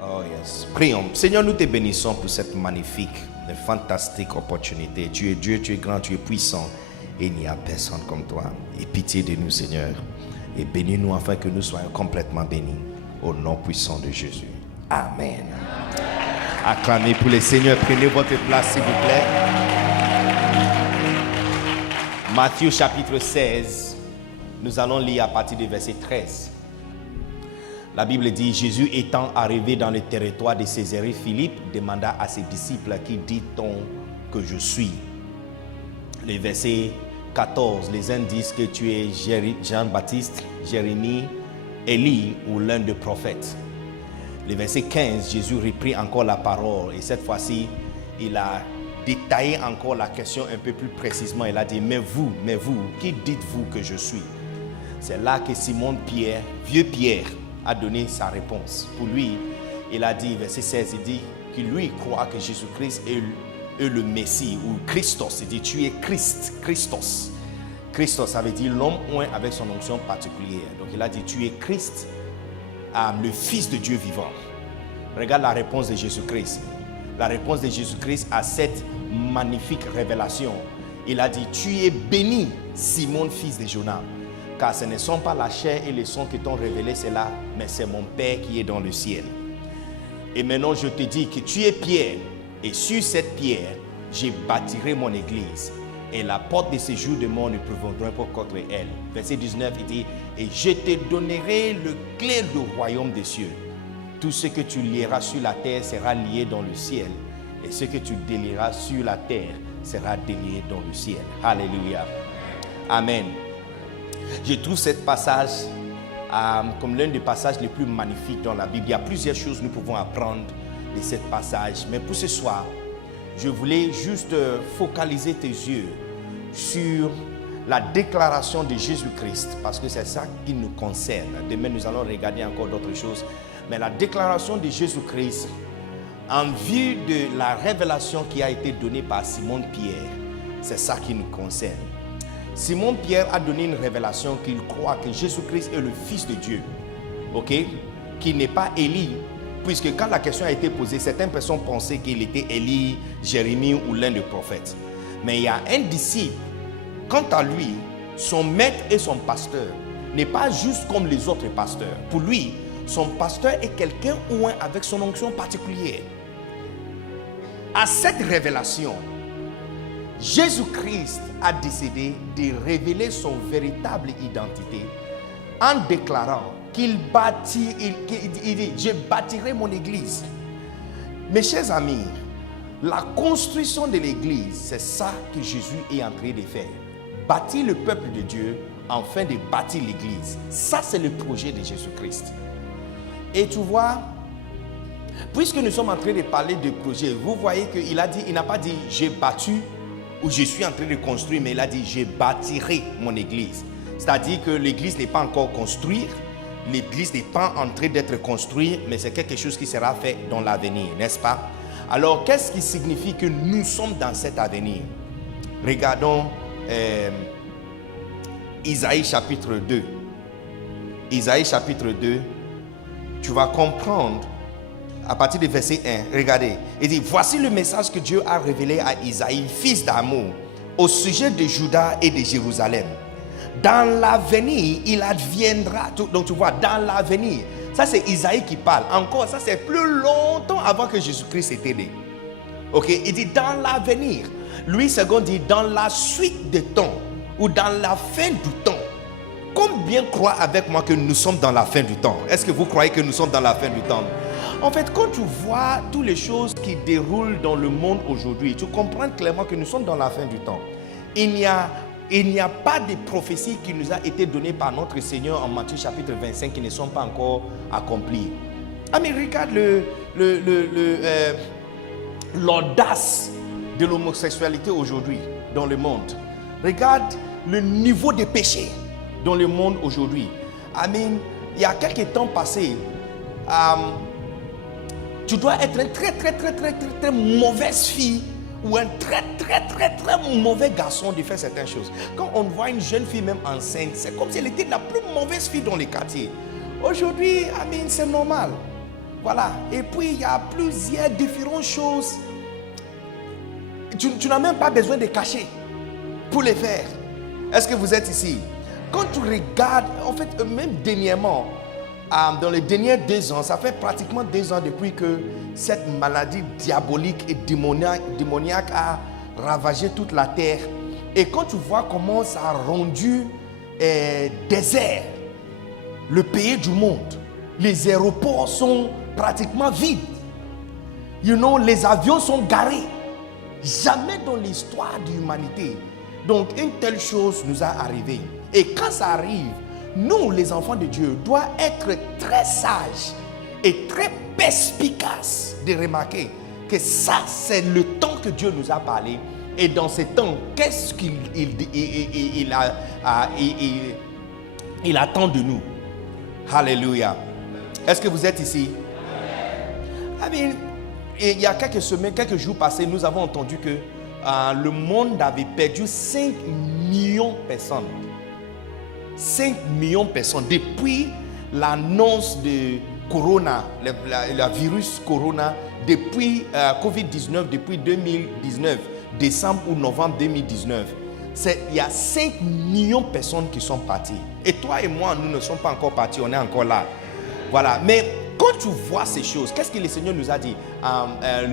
Oh yes. Prions. Seigneur, nous te bénissons pour cette magnifique et fantastique opportunité. Tu es Dieu, tu es grand, tu es puissant. Et il n'y a personne comme toi. Et pitié de nous, Seigneur. Et bénis-nous afin que nous soyons complètement bénis. Au nom puissant de Jésus. Amen. Acclamez pour le Seigneur. Prenez votre place, s'il vous plaît. Matthieu chapitre 16. Nous allons lire à partir du verset 13. La Bible dit, Jésus étant arrivé dans le territoire de Césarée, Philippe demanda à ses disciples, qui dit-on que je suis? Le verset 14, les uns disent que tu es Jean-Baptiste, Jérémie, Élie ou l'un des prophètes. Le verset 15, Jésus reprit encore la parole et cette fois-ci, il a détaillé encore la question un peu plus précisément. Il a dit, mais vous, qui dites-vous que je suis? C'est là que Simon Pierre, vieux Pierre, a donné sa réponse. Pour lui, il a dit, verset 16, il dit qu'il lui croit que Jésus-Christ est le Messie ou Christos. Il dit, tu es Christ, Christos. Christos, ça veut dire l'homme oint avec son onction particulière. Donc il a dit, tu es Christ, le Fils de Dieu vivant. Regarde la réponse de Jésus-Christ. La réponse de Jésus-Christ à cette magnifique révélation. Il a dit, tu es béni, Simon, fils de Jonas. Car ce ne sont pas la chair et le sang qui t'ont révélé cela, mais c'est mon Père qui est dans le ciel. Et maintenant je te dis que tu es Pierre, et sur cette pierre, je bâtirai mon église. Et la porte de séjour de mort ne prévaudra pas contre elle. Verset 19, il dit, et je te donnerai le clé du royaume des cieux. Tout ce que tu lieras sur la terre sera lié dans le ciel. Et ce que tu délieras sur la terre sera délié dans le ciel. Alléluia. Amen. Je trouve ce passage comme l'un des passages les plus magnifiques dans la Bible. Il y a plusieurs choses que nous pouvons apprendre de ce passage. Mais pour ce soir, je voulais juste focaliser tes yeux sur la déclaration de Jésus-Christ, parce que c'est ça qui nous concerne. Demain, nous allons regarder encore d'autres choses. Mais la déclaration de Jésus-Christ en vue de la révélation qui a été donnée par Simon Pierre, c'est ça qui nous concerne. Simon Pierre a donné une révélation qu'il croit que Jésus-Christ est le Fils de Dieu, ok, qui n'est pas Élie, puisque quand la question a été posée, certaines personnes pensaient qu'il était Élie, Jérémie ou l'un des prophètes. Mais il y a un disciple, quant à lui, son maître et son pasteur n'est pas juste comme les autres pasteurs. Pour lui, son pasteur est quelqu'un oint avec son onction particulière. À cette révélation, Jésus-Christ a décidé de révéler son véritable identité en déclarant qu'il dit, je bâtirai mon église. Mes chers amis, la construction de l'église, c'est ça que Jésus est en train de faire. Bâtir le peuple de Dieu afin de bâtir l'église. Ça, c'est le projet de Jésus-Christ. Et tu vois, puisque nous sommes en train de parler de projet, vous voyez qu'il a dit, il n'a pas dit j'ai bâti ou je suis en train de construire, mais il a dit je bâtirai mon église. C'est-à-dire que l'église n'est pas encore construite, l'église n'est pas en train d'être construite, mais c'est quelque chose qui sera fait dans l'avenir, n'est-ce pas? Alors, qu'est-ce qui signifie que nous sommes dans cet avenir? Regardons Isaïe chapitre 2. Isaïe chapitre 2, tu vas comprendre à partir du verset 1, regardez, il dit, voici le message que Dieu a révélé à Isaïe, fils d'Amoz, au sujet de Juda et de Jérusalem. Dans l'avenir, il adviendra, donc tu vois, dans l'avenir, ça c'est Isaïe qui parle, encore, ça c'est plus longtemps avant que Jésus-Christ était né. Ok, il dit dans l'avenir, Louis II dit dans la suite des temps, ou dans la fin du temps. Combien croient avec moi que nous sommes dans la fin du temps? Est-ce que vous croyez que nous sommes dans la fin du temps? En fait, quand tu vois toutes les choses qui déroulent dans le monde aujourd'hui, tu comprends clairement que nous sommes dans la fin du temps. Il n'y a pas de prophéties qui nous a été données par notre Seigneur en Matthieu chapitre 25 qui ne sont pas encore accomplies. Ah mais regarde l'audace de l'homosexualité aujourd'hui dans le monde. Regarde le niveau de péché dans le monde aujourd'hui. Amen. Il y a quelques temps passés, tu dois être une très mauvaise fille ou un très mauvais garçon de faire certaines choses. Quand on voit une jeune fille même enceinte, c'est comme si elle était la plus mauvaise fille dans les quartiers. Aujourd'hui, amen, c'est normal. Voilà. Et puis, il y a plusieurs différentes choses. Tu n'as même pas besoin de cacher pour les faire. Est-ce que vous êtes ici? Quand tu regardes, en fait, même dernièrement, dans les derniers 2 ans, ça fait pratiquement 2 ans depuis que cette maladie diabolique et démoniaque a ravagé toute la terre. Et quand tu vois comment ça a rendu désert le pays du monde, les aéroports sont pratiquement vides. Les avions sont garés. Jamais dans l'histoire de l'humanité. Donc une telle chose nous a arrivé. Et quand ça arrive, nous les enfants de Dieu doivent être très sages et très perspicaces de remarquer que ça c'est le temps que Dieu nous a parlé. Et dans ce temps, qu'est-ce qu'il attend de nous? Alléluia. Est-ce que vous êtes ici? Amen. Et il y a quelques semaines, quelques jours passés, nous avons entendu que le monde avait perdu 5 millions de personnes. 5 millions de personnes depuis l'annonce de Corona, le virus Corona, depuis Covid-19, depuis 2019, décembre ou novembre 2019. Il y a 5 millions de personnes qui sont parties. Et toi et moi, nous ne sommes pas encore partis, on est encore là. Voilà, mais quand tu vois ces choses, qu'est-ce que le Seigneur nous a dit?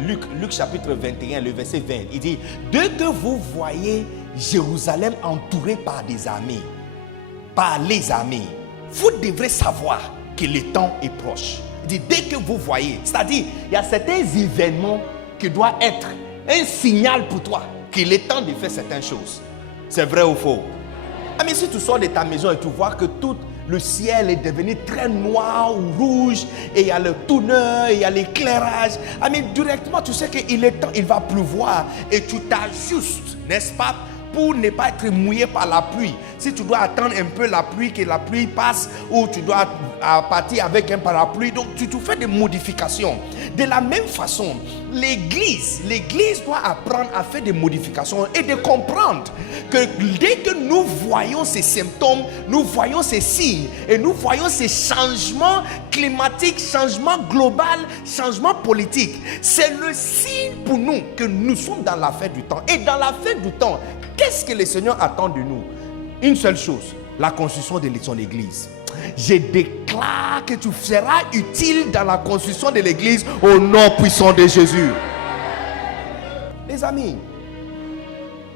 Luc chapitre 21, le verset 20, il dit, dès que vous voyez Jérusalem entourée par des armées, par les armées, vous devrez savoir que le temps est proche. Il dit, dès que vous voyez, c'est-à-dire, il y a certains événements qui doivent être un signal pour toi qu'il est temps de faire certaines choses. C'est vrai ou faux? Mais si tu sors de ta maison et tu vois que tout le ciel est devenu très noir ou rouge, et il y a le tourneur, il y a l'éclairage, directement tu sais qu'il est temps, il va pleuvoir, et tu t'ajustes, n'est-ce pas, pour ne pas être mouillé par la pluie. Si tu dois attendre un peu la pluie, que la pluie passe, ou tu dois partir avec un parapluie, donc tu fais des modifications. De la même façon, l'église doit apprendre à faire des modifications et de comprendre que dès que nous voyons ces symptômes, nous voyons ces signes et nous voyons ces changements climatiques, changements globaux, changements politiques, c'est le signe pour nous que nous sommes dans la fin du temps. Et dans la fin du temps, qu'est-ce que le Seigneur attend de nous? Une seule chose, la construction de son église. Je déclare que tu seras utile dans la construction de l'église au nom puissant de Jésus. Les amis,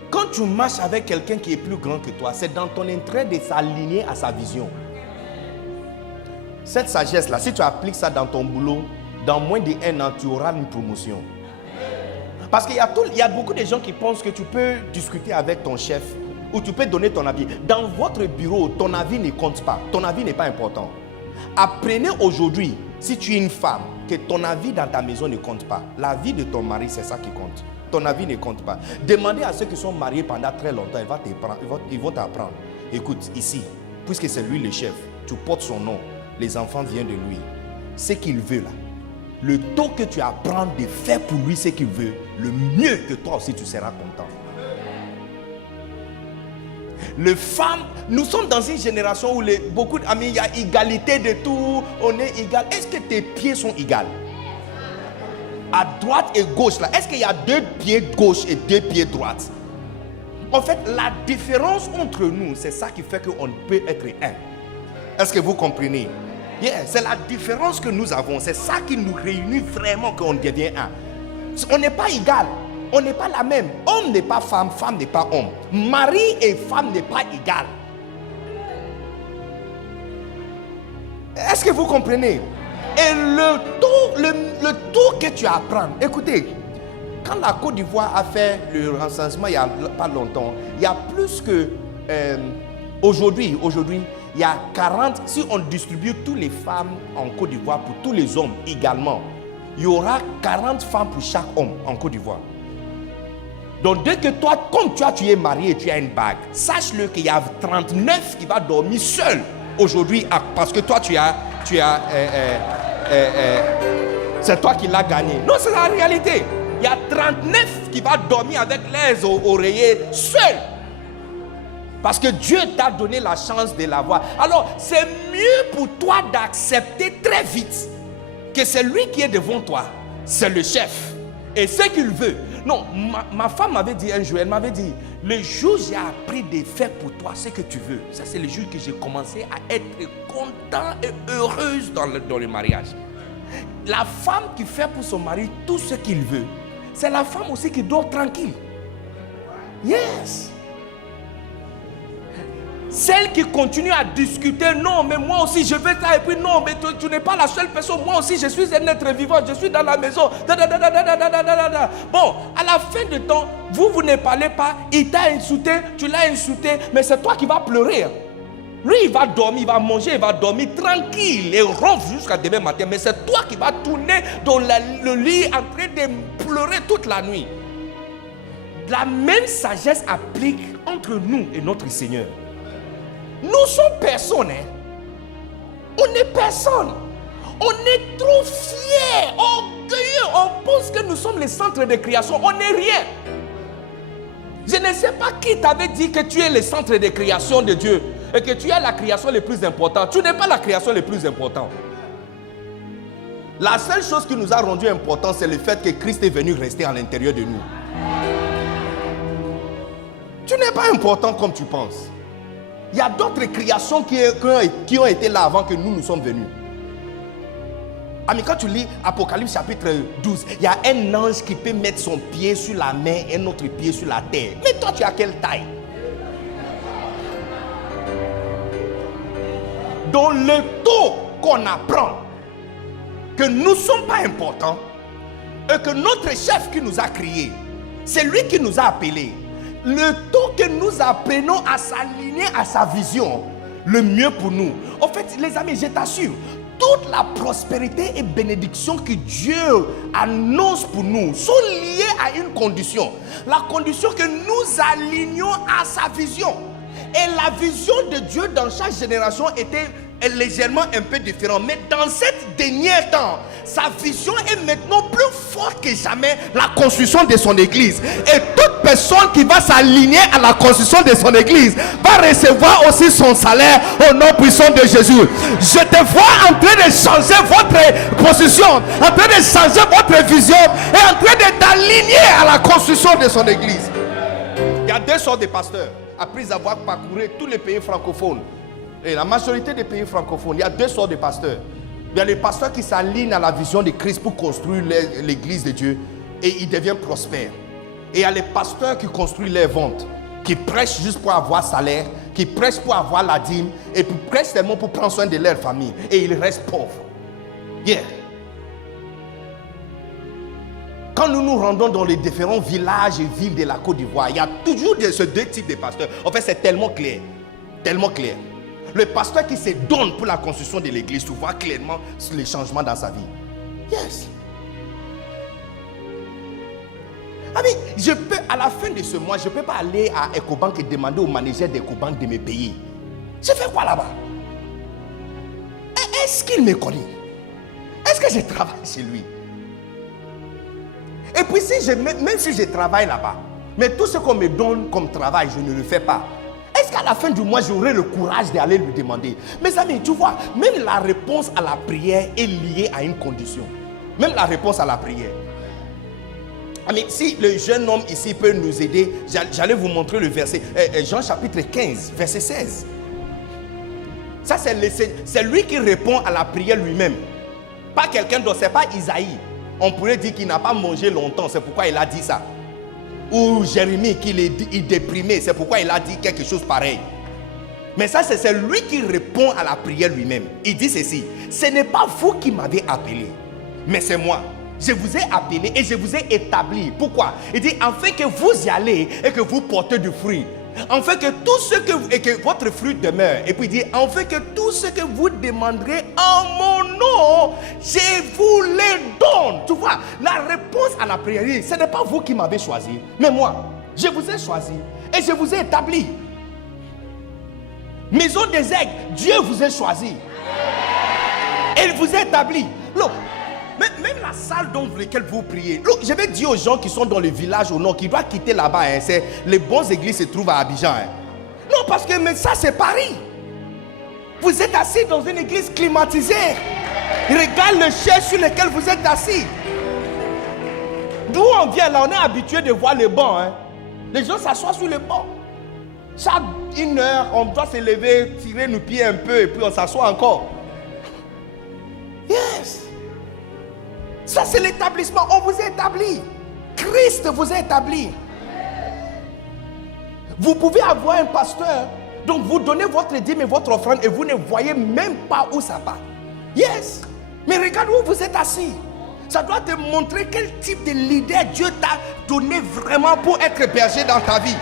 quand tu marches avec quelqu'un qui est plus grand que toi, c'est dans ton intérêt de s'aligner à sa vision. Cette sagesse-là, si tu appliques ça dans ton boulot, dans moins d'1 an, tu auras une promotion. Parce qu'il y a beaucoup de gens qui pensent que tu peux discuter avec ton chef ou tu peux donner ton avis. Dans votre bureau, ton avis ne compte pas. Ton avis n'est pas important. Apprenez aujourd'hui, si tu es une femme, que ton avis dans ta maison ne compte pas. La vie de ton mari, c'est ça qui compte. Ton avis ne compte pas. Demandez à ceux qui sont mariés pendant très longtemps, ils vont t'apprendre. Écoute, ici, puisque c'est lui le chef, tu portes son nom, les enfants viennent de lui. Ce qu'il veut là, le temps que tu apprends de faire pour lui ce qu'il veut, le mieux que toi aussi tu seras content. Les femmes, nous sommes dans une génération où il y a égalité de tout, on est égal. Est-ce que tes pieds sont égaux? À droite et gauche là, est-ce qu'il y a 2 pieds gauche et 2 pieds droite? En fait, la différence entre nous, c'est ça qui fait qu'on peut être un. Est-ce que vous comprenez? Yeah, c'est la différence que nous avons. C'est ça qui nous réunit vraiment, qu'on devient un. On n'est pas égal. On n'est pas la même. Homme n'est pas femme, femme n'est pas homme. Mari et femme n'est pas égal. Est-ce que vous comprenez? Et le tour que tu apprends. Écoutez, quand la Côte d'Ivoire a fait le recensement il n'y a pas longtemps, il y a plus que aujourd'hui, il y a 40, si on distribue toutes les femmes en Côte d'Ivoire pour tous les hommes également, il y aura 40 femmes pour chaque homme en Côte d'Ivoire. Donc dès que toi, comme tu es marié et tu as une bague, sache-le qu'il y a 39 qui va dormir seul aujourd'hui parce que toi c'est toi qui l'as gagné. Non, c'est la réalité. Il y a 39 qui va dormir avec les oreillers seul. Parce que Dieu t'a donné la chance de l'avoir. Alors, c'est mieux pour toi d'accepter très vite que c'est lui qui est devant toi, c'est le chef. Et ce qu'il veut. Non, ma femme m'avait dit un jour, elle m'avait dit, le jour où j'ai appris de faire pour toi ce que tu veux, ça c'est le jour que j'ai commencé à être content et heureuse dans le mariage. La femme qui fait pour son mari tout ce qu'il veut, c'est la femme aussi qui dort tranquille. Yes. Celle qui continue à discuter, non, mais moi aussi je veux ça, et puis non, mais tu n'es pas la seule personne, moi aussi je suis un être vivant, je suis dans la maison. Bon, à la fin du temps, vous ne parlez pas, il t'a insulté, tu l'as insulté, mais c'est toi qui vas pleurer. Lui, il va dormir, il va manger, il va dormir tranquille et ronfle jusqu'à demain matin, mais c'est toi qui vas tourner dans le lit en train de pleurer toute la nuit. La même sagesse applique entre nous et notre Seigneur. Nous sommes personne. On est personne. On est trop fiers, orgueilleux. On pense que nous sommes les centres de création. On n'est rien. Je ne sais pas qui t'avait dit que tu es le centre de création de Dieu et que tu es la création la plus importante. Tu n'es pas la création la plus importante. La seule chose qui nous a rendu importants, c'est le fait que Christ est venu rester à l'intérieur de nous. Tu n'es pas important comme tu penses. Il y a d'autres créations qui ont été là avant que nous sommes venus. Ami, quand tu lis Apocalypse chapitre 12, il y a un ange qui peut mettre son pied sur la mer et un autre pied sur la terre. Mais toi, tu as quelle taille? Dans le taux qu'on apprend que nous ne sommes pas importants et que notre chef qui nous a créés, c'est lui qui nous a appelés. Le temps que nous apprenons à s'aligner à sa vision, le mieux pour nous. En fait, les amis, je t'assure, toute la prospérité et bénédiction que Dieu annonce pour nous sont liées à une condition. La condition que nous alignons à sa vision. Et la vision de Dieu dans chaque génération était légèrement un peu différente. Mais dans cette dernière temps, sa vision est maintenant plus forte que jamais, la construction de son église. Et toute personne qui va s'aligner à la construction de son église va recevoir aussi son salaire au nom puissant de Jésus. Je te vois en train de changer votre position, en train de changer votre vision et en train de t'aligner à la construction de son église. Il y a deux sortes de pasteurs. Après avoir parcouru tous les pays francophones, et la majorité des pays francophones, il y a deux sortes de pasteurs. Il y a les pasteurs qui s'alignent à la vision de Christ pour construire l'église de Dieu et ils deviennent prospères. Et il y a les pasteurs qui construisent les ventes, qui prêchent juste pour avoir salaire, qui prêchent pour avoir la dîme et qui prêchent seulement pour prendre soin de leur famille et ils restent pauvres. Yeah. Quand nous nous rendons dans les différents villages et villes de la Côte d'Ivoire, il y a toujours ces deux types de pasteurs. En fait, c'est tellement clair. Tellement clair. Le pasteur qui se donne pour la construction de l'église, tu vois clairement les changements dans sa vie. Yes. Ah mais je peux, à la fin de ce mois, je ne peux pas aller à Ecobank et demander au manager d'Ecobank de me payer. Je fais quoi là-bas? Est-ce qu'il me connaît? Est-ce que je travaille chez lui? Et puis même si je travaille là-bas, mais tout ce qu'on me donne comme travail, je ne le fais pas. Est-ce qu'à la fin du mois, j'aurai le courage d'aller lui demander? Mes amis, tu vois, même la réponse à la prière est liée à une condition. Même la réponse à la prière. Mais si le jeune homme ici peut nous aider, j'allais vous montrer le verset. Jean chapitre 15, verset 16. Ça, c'est lui qui répond à la prière lui-même. Pas quelqu'un d'autre, ce n'est pas Isaïe. On pourrait dire qu'il n'a pas mangé longtemps, c'est pourquoi il a dit ça. Ou Jérémie qu'il est déprimé, c'est pourquoi il a dit quelque chose pareil. Mais ça, c'est lui qui répond à la prière lui-même. Il dit ceci: ce n'est pas vous qui m'avez appelé, mais c'est moi. Je vous ai appelé et je vous ai établi. Pourquoi? Il dit afin que vous y allez et que vous portez du fruit. Afin que tout ce que votre fruit demeure. Et puis il dit afin que tout ce que vous demanderez en mon nom, je vous les donne. Tu vois, la réponse à la prière, ce n'est pas vous qui m'avez choisi, mais moi. Je vous ai choisi et je vous ai établi. Maison des aigles, Dieu vous a choisi. Et il vous a établi. Look, même la salle dans laquelle vous priez. Look, je vais dire aux gens qui sont dans le village au nord, qui doivent quitter là-bas, les bonnes églises se trouvent à Abidjan. Non, parce que mais ça c'est Paris. Vous êtes assis dans une église climatisée. Regarde le chaise sur lequel vous êtes assis. D'où on vient là, on est habitué de voir le banc. Hein. Les gens s'assoient sur le banc. Chaque 1 heure, on doit se lever, tirer nos pieds un peu et puis on s'assoit encore. Yes. Ça c'est l'établissement. On vous a établi. Christ vous a établi. Vous pouvez avoir un pasteur, donc vous donnez votre dîme et votre offrande et vous ne voyez même pas où ça va. Yes. Mais regarde où vous êtes assis. Ça doit te montrer quel type de leader Dieu t'a donné vraiment pour être berger dans ta vie.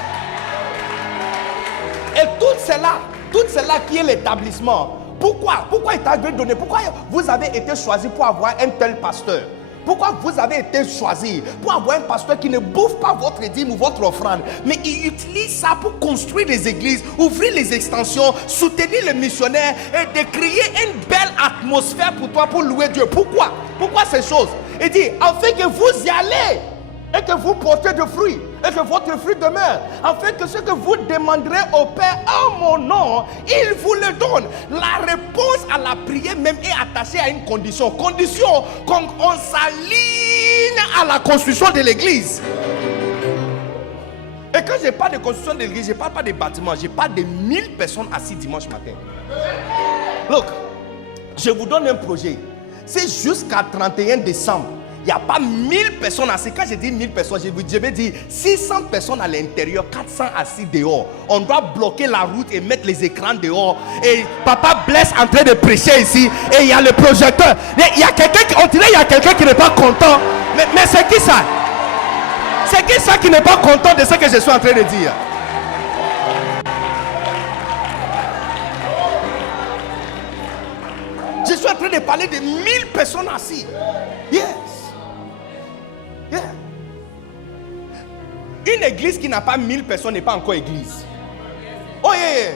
Et tout cela qui est l'établissement. Pourquoi il t'a donné? Pourquoi vous avez été choisi pour avoir un tel pasteur? Pourquoi vous avez été choisi pour avoir un pasteur qui ne bouffe pas votre dîme ou votre offrande, mais il utilise ça pour construire des églises, ouvrir les extensions, soutenir les missionnaires et de créer une belle atmosphère pour toi pour louer Dieu? Pourquoi? Pourquoi ces choses? Il dit, afin que vous y allez et que vous portez de fruits et que votre fruit demeure, afin que ce que vous demanderez au Père en mon nom, il vous le donne. La réponse à la prière même est attachée à une condition. Condition qu'on s'aligne à la construction de l'église. Et quand je parle de construction de l'église, je ne parle pas des bâtiments, je parle de 1000 personnes assises dimanche matin. Look, je vous donne un projet. C'est jusqu'à 31 décembre. Il n'y a pas 1000 personnes assises. Quand je dis 1000 personnes, je vais dire 600 personnes à l'intérieur, 400 assis dehors. On doit bloquer la route et mettre les écrans dehors. Et Papa Bless en train de prêcher ici. Et il y a le projecteur. Il y a quelqu'un, on dirait qu'il y a quelqu'un qui n'est pas content. Mais c'est qui ça? C'est qui ça qui n'est pas content de ce que je suis en train de dire? Je suis en train de parler de 1000 personnes assises. Yes. Yeah. Une église qui n'a pas 1000 personnes n'est pas encore église. Oh yeah.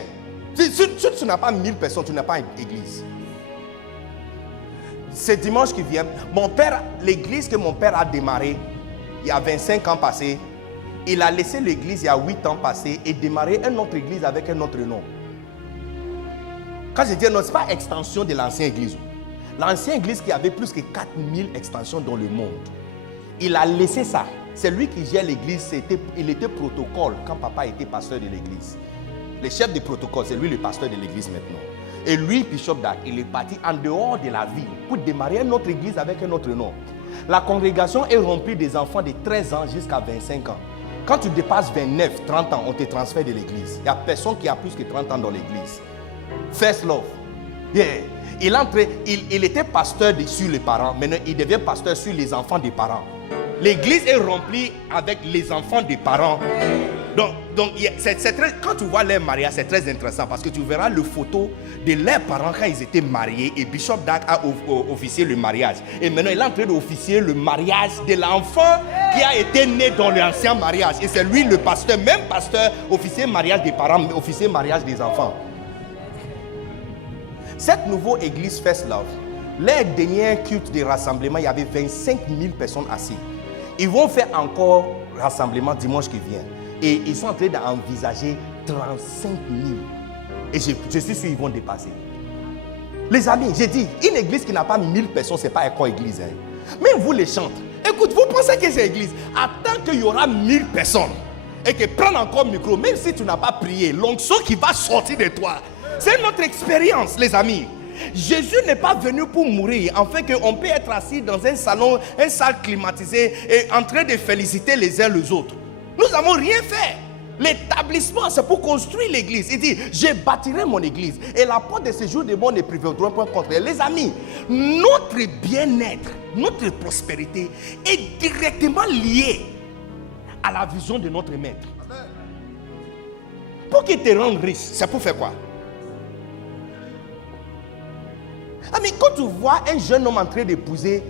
Si tu n'as pas 1000 personnes, tu n'as pas église. C'est dimanche qui vient. Mon père, l'église que mon père a démarré il y a 25 ans passés, il a laissé l'église il y a 8 ans passés et démarré une autre église avec un autre nom. Quand je dis non, ce n'est pas extension de l'ancienne église. L'ancienne église qui avait plus que 4000 extensions dans le monde. Il a laissé ça. C'est lui qui gère l'église. Il était protocole quand papa était pasteur de l'église. Le chef de protocole, c'est lui le pasteur de l'église maintenant. Et lui, Bishop Dag, il est parti en dehors de la ville pour démarrer une autre église avec un autre nom. La congrégation est remplie des enfants de 13 ans jusqu'à 25 ans. Quand tu dépasses 29, 30 ans, on te transfère de l'église. Il n'y a personne qui a plus que 30 ans dans l'église. First love. Yeah. Il était pasteur sur les parents. Maintenant, il devient pasteur sur les enfants des parents. L'église est remplie avec les enfants des parents. Donc quand tu vois leur mariage, c'est très intéressant parce que tu verras le photo de leurs parents quand ils étaient mariés et Bishop Dag a officié le mariage. Et maintenant, il est en train d'officier le mariage de l'enfant qui a été né dans l'ancien mariage. Et c'est lui le pasteur, même pasteur, officier mariage des parents, officier mariage des enfants. Cette nouvelle église First Love, leur dernier culte de rassemblement, il y avait 25 000 personnes assises. Ils vont faire encore rassemblement dimanche qui vient. Et ils sont en train d'envisager 35 000. Et je suis sûr qu'ils vont dépasser. Les amis, j'ai dit, une église qui n'a pas 1000 personnes, ce n'est pas encore église. Hein. Même vous les chantez. Écoute, vous pensez que c'est église. Attends qu'il y aura 1000 personnes. Et que prenne encore le micro, même si tu n'as pas prié, l'onction qui va sortir de toi. C'est notre expérience, les amis. Jésus n'est pas venu pour mourir, afin qu'on peut être assis dans un salon, une salle climatisée et en train de féliciter les uns les autres. Nous n'avons rien fait. L'établissement, c'est pour construire l'église. Il dit, je bâtirai mon église et la porte de séjour des morts ne prévaudra point contre elle. Les amis, notre bien-être, notre prospérité est directement liée à la vision de notre maître. Pour qu'il te rende riche, c'est pour faire quoi? Ah, mais quand tu vois un jeune homme en train d'épouser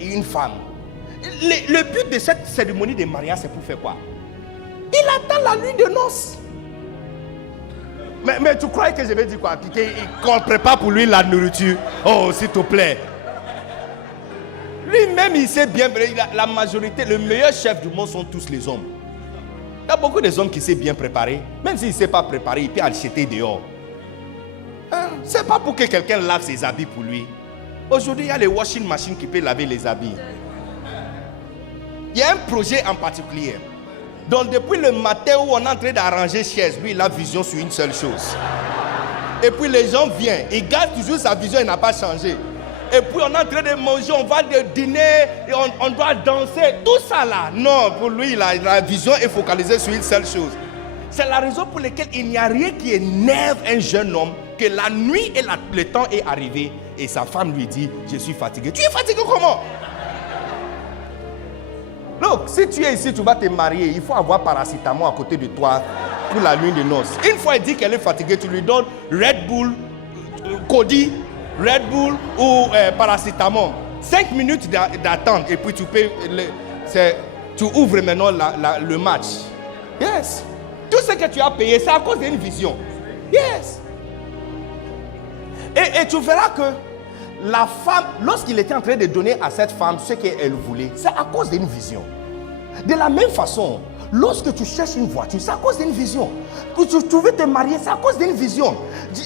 une femme, le but de cette cérémonie de mariage, c'est pour faire quoi? Il attend la nuit de noces. Mais tu crois que je vais dire quoi? Qu'on prépare pour lui la nourriture. Oh, s'il te plaît. Lui-même, il sait bien. La majorité, le meilleur chef du monde sont tous les hommes. Il y a beaucoup d'hommes qui savent bien préparer. Même s'il ne sait pas préparer, il peut acheter dehors. C'est pas pour que quelqu'un lave ses habits pour lui. Aujourd'hui, il y a les washing machines qui peuvent laver les habits. Il y a un projet en particulier. Donc depuis le matin où on est en train d'arranger chaises, lui il a vision sur une seule chose. Et puis les gens viennent, il garde toujours sa vision, il n'a pas changé. Et puis on est en train de manger, on va dîner, et on doit danser, tout ça là. Non, pour lui la vision est focalisée sur une seule chose. C'est la raison pour laquelle il n'y a rien qui énerve un jeune homme que la nuit et le temps est arrivé et sa femme lui dit, je suis fatigué. Tu es fatigué comment? Donc, si tu es ici, tu vas te marier, il faut avoir paracétamol à côté de toi pour la nuit de noces. Une fois elle dit qu'elle est fatiguée, tu lui donnes Red Bull, Cody, Red Bull ou paracétamol. 5 minutes d'attente et puis tu peux, tu ouvres maintenant le match. Yes. Tout ce que tu as payé, c'est à cause d'une vision. Yes. Et tu verras que la femme, lorsqu'il était en train de donner à cette femme ce qu'elle voulait, c'est à cause d'une vision. De la même façon, lorsque tu cherches une voiture, c'est à cause d'une vision. Que tu veux te marier, c'est à cause d'une vision.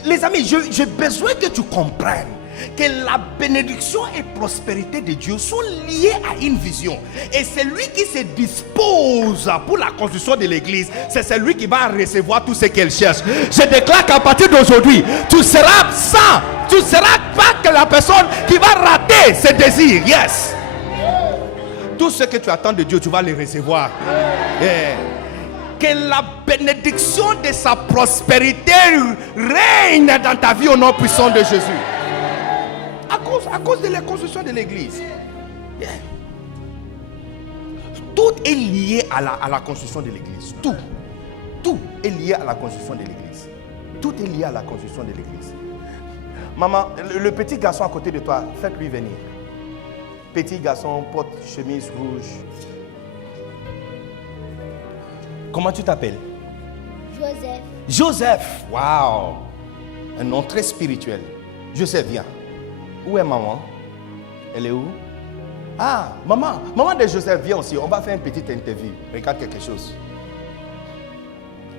Les amis, j'ai besoin que tu comprennes que la bénédiction et prospérité de Dieu sont liées à une vision. Et c'est lui qui se dispose pour la construction de l'église. C'est celui qui va recevoir tout ce qu'elle cherche. Je déclare qu'à partir d'aujourd'hui, tu seras sans. Tu ne seras pas que la personne qui va rater ses désirs. Yes. Tout ce que tu attends de Dieu, tu vas le recevoir. Yeah. Que la bénédiction de sa prospérité règne dans ta vie au nom puissant de Jésus. À cause de la construction de l'église. Yeah. Tout est lié à la construction de l'église. Tout est lié à la construction de l'église. Tout est lié à la construction de l'église. Maman, le petit garçon à côté de toi, faites-lui venir. Petit garçon, porte chemise rouge. Comment tu t'appelles? Joseph. Joseph. Waouh. Un nom très spirituel. Joseph, viens. Où est maman? Elle est où? Ah, maman de Joseph, viens aussi. On va faire une petite interview. Regarde quelque chose.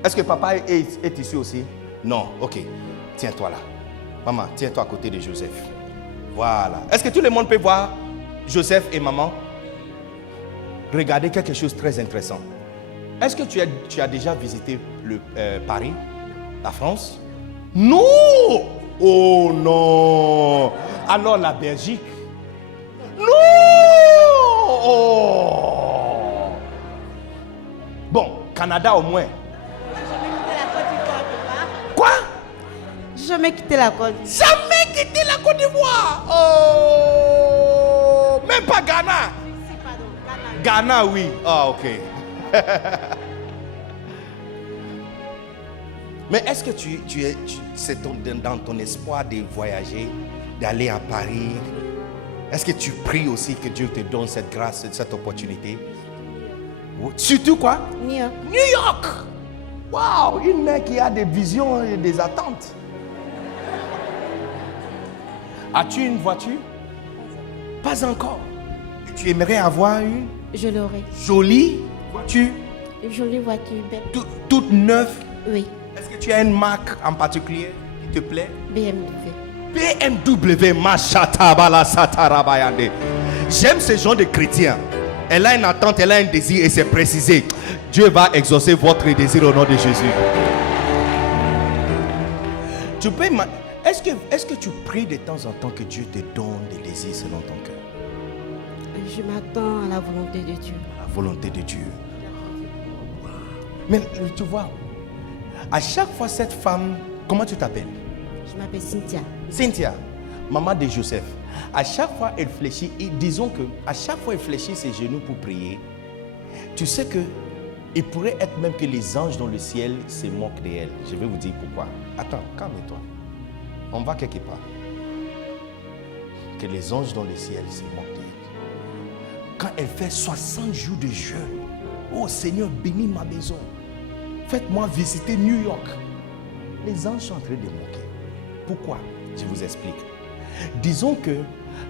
Est-ce que papa est ici aussi? Non, ok. Tiens-toi là. Maman, tiens-toi à côté de Joseph. Voilà. Est-ce que tout le monde peut voir Joseph et maman? Regardez quelque chose de très intéressant. Est-ce que tu as déjà visité Paris, la France? Non! Oh non! Alors la Belgique? Non! Oh. Bon, Canada au moins. Quoi? Jamais quitté la Côte d'Ivoire. Jamais quitté la Côte d'Ivoire. Oh, même pas Ghana. Si, pardon, Ghana, oui. Ah, ok. Mais est-ce que c'est dans ton espoir de voyager, d'aller à Paris? Est-ce que tu pries aussi que Dieu te donne cette grâce, cette opportunité? Surtout quoi? New York. New York. Waouh, une mère qui a des visions et des attentes. As-tu une voiture? Pas encore. Et tu aimerais avoir une Je l'aurai. jolie voiture? Une jolie voiture, belle. Toute neuve? Oui, Est-ce que tu as une marque en particulier qui te plaît? BMW. BMW, Machatabala Satarabayande. J'aime ce genre de chrétiens. Elle a une attente, elle a un désir et c'est précisé. Dieu va exaucer votre désir au nom de Jésus. Tu peux. Est-ce que tu pries de temps en temps que Dieu te donne des désirs selon ton cœur? Je m'attends à la volonté de Dieu. La volonté de Dieu. Mais tu vois, à chaque fois cette femme, comment tu t'appelles? Je m'appelle Cynthia. Cynthia, maman de Joseph. À chaque fois elle fléchit, et disons que à chaque fois elle fléchit ses genoux pour prier, tu sais que il pourrait être même que les anges dans le ciel se moquent d'elle. Je vais vous dire pourquoi. Attends, calme-toi. On va quelque part. Que les anges dans le ciel se moquent d'elle. Quand elle fait 60 jours de jeûne, oh Seigneur, bénis ma maison. Faites-moi visiter New York. Les anges sont en train de moquer. Pourquoi? Je vous explique. Disons que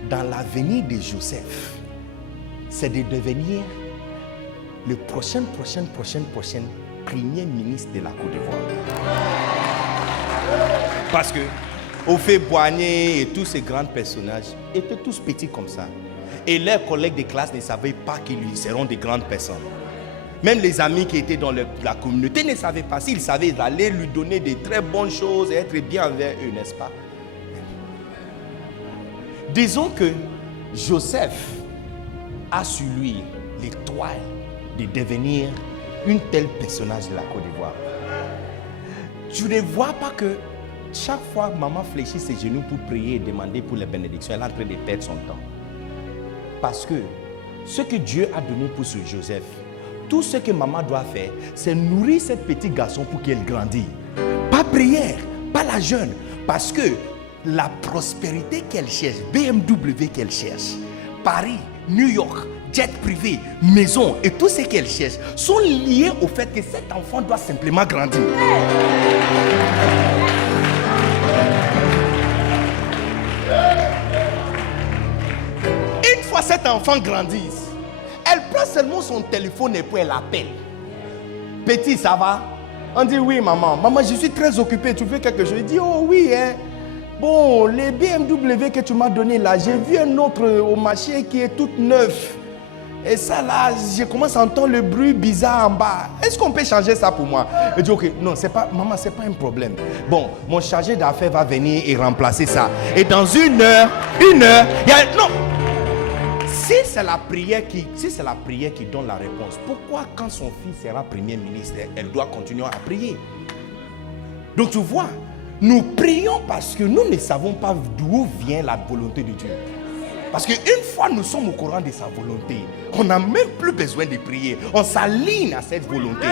dans l'avenir de Joseph, c'est de devenir le prochain premier ministre de la Côte d'Ivoire. Parce que Houphouët-Boigny et tous ces grands personnages étaient tous petits comme ça. Et leurs collègues de classe ne savaient pas qu'ils seront des grandes personnes. Même les amis qui étaient dans la communauté ne savaient pas. S'ils savaient, ils allaient lui donner de très bonnes choses et être bien envers eux, n'est-ce pas? Disons que Joseph a sur lui l'étoile de devenir une telle personnage de la Côte d'Ivoire. Tu ne vois pas que chaque fois que maman fléchit ses genoux pour prier et demander pour les bénédictions, elle est en train de perdre son temps. Parce que ce que Dieu a donné pour ce Joseph, tout ce que maman doit faire, c'est nourrir ce petit garçon pour qu'il grandisse. Pas prière, pas la jeûne. Parce que la prospérité qu'elle cherche, BMW qu'elle cherche, Paris, New York, jet privé, maison et tout ce qu'elle cherche sont liés au fait que cet enfant doit simplement grandir. Une fois cet enfant grandit, elle prend seulement son téléphone et puis elle appelle. Petit, ça va? On dit oui, maman. Maman, je suis très occupé. Tu fais quelque chose? Je dis oh oui, hein. Bon, les BMW que tu m'as donné là, j'ai vu un autre au marché qui est tout neuf. Et ça là, je commence à entendre le bruit bizarre en bas. Est-ce qu'on peut changer ça pour moi? Je dis ok, non, c'est pas, maman, c'est pas un problème. Bon, mon chargé d'affaires va venir et remplacer ça. Et dans une heure, il y a non. Si c'est la prière qui donne la réponse, pourquoi quand son fils sera premier ministre, elle doit continuer à prier? Donc tu vois, nous prions parce que nous ne savons pas d'où vient la volonté de Dieu. Parce qu'une fois nous sommes au courant de sa volonté, on n'a même plus besoin de prier. On s'aligne à cette volonté.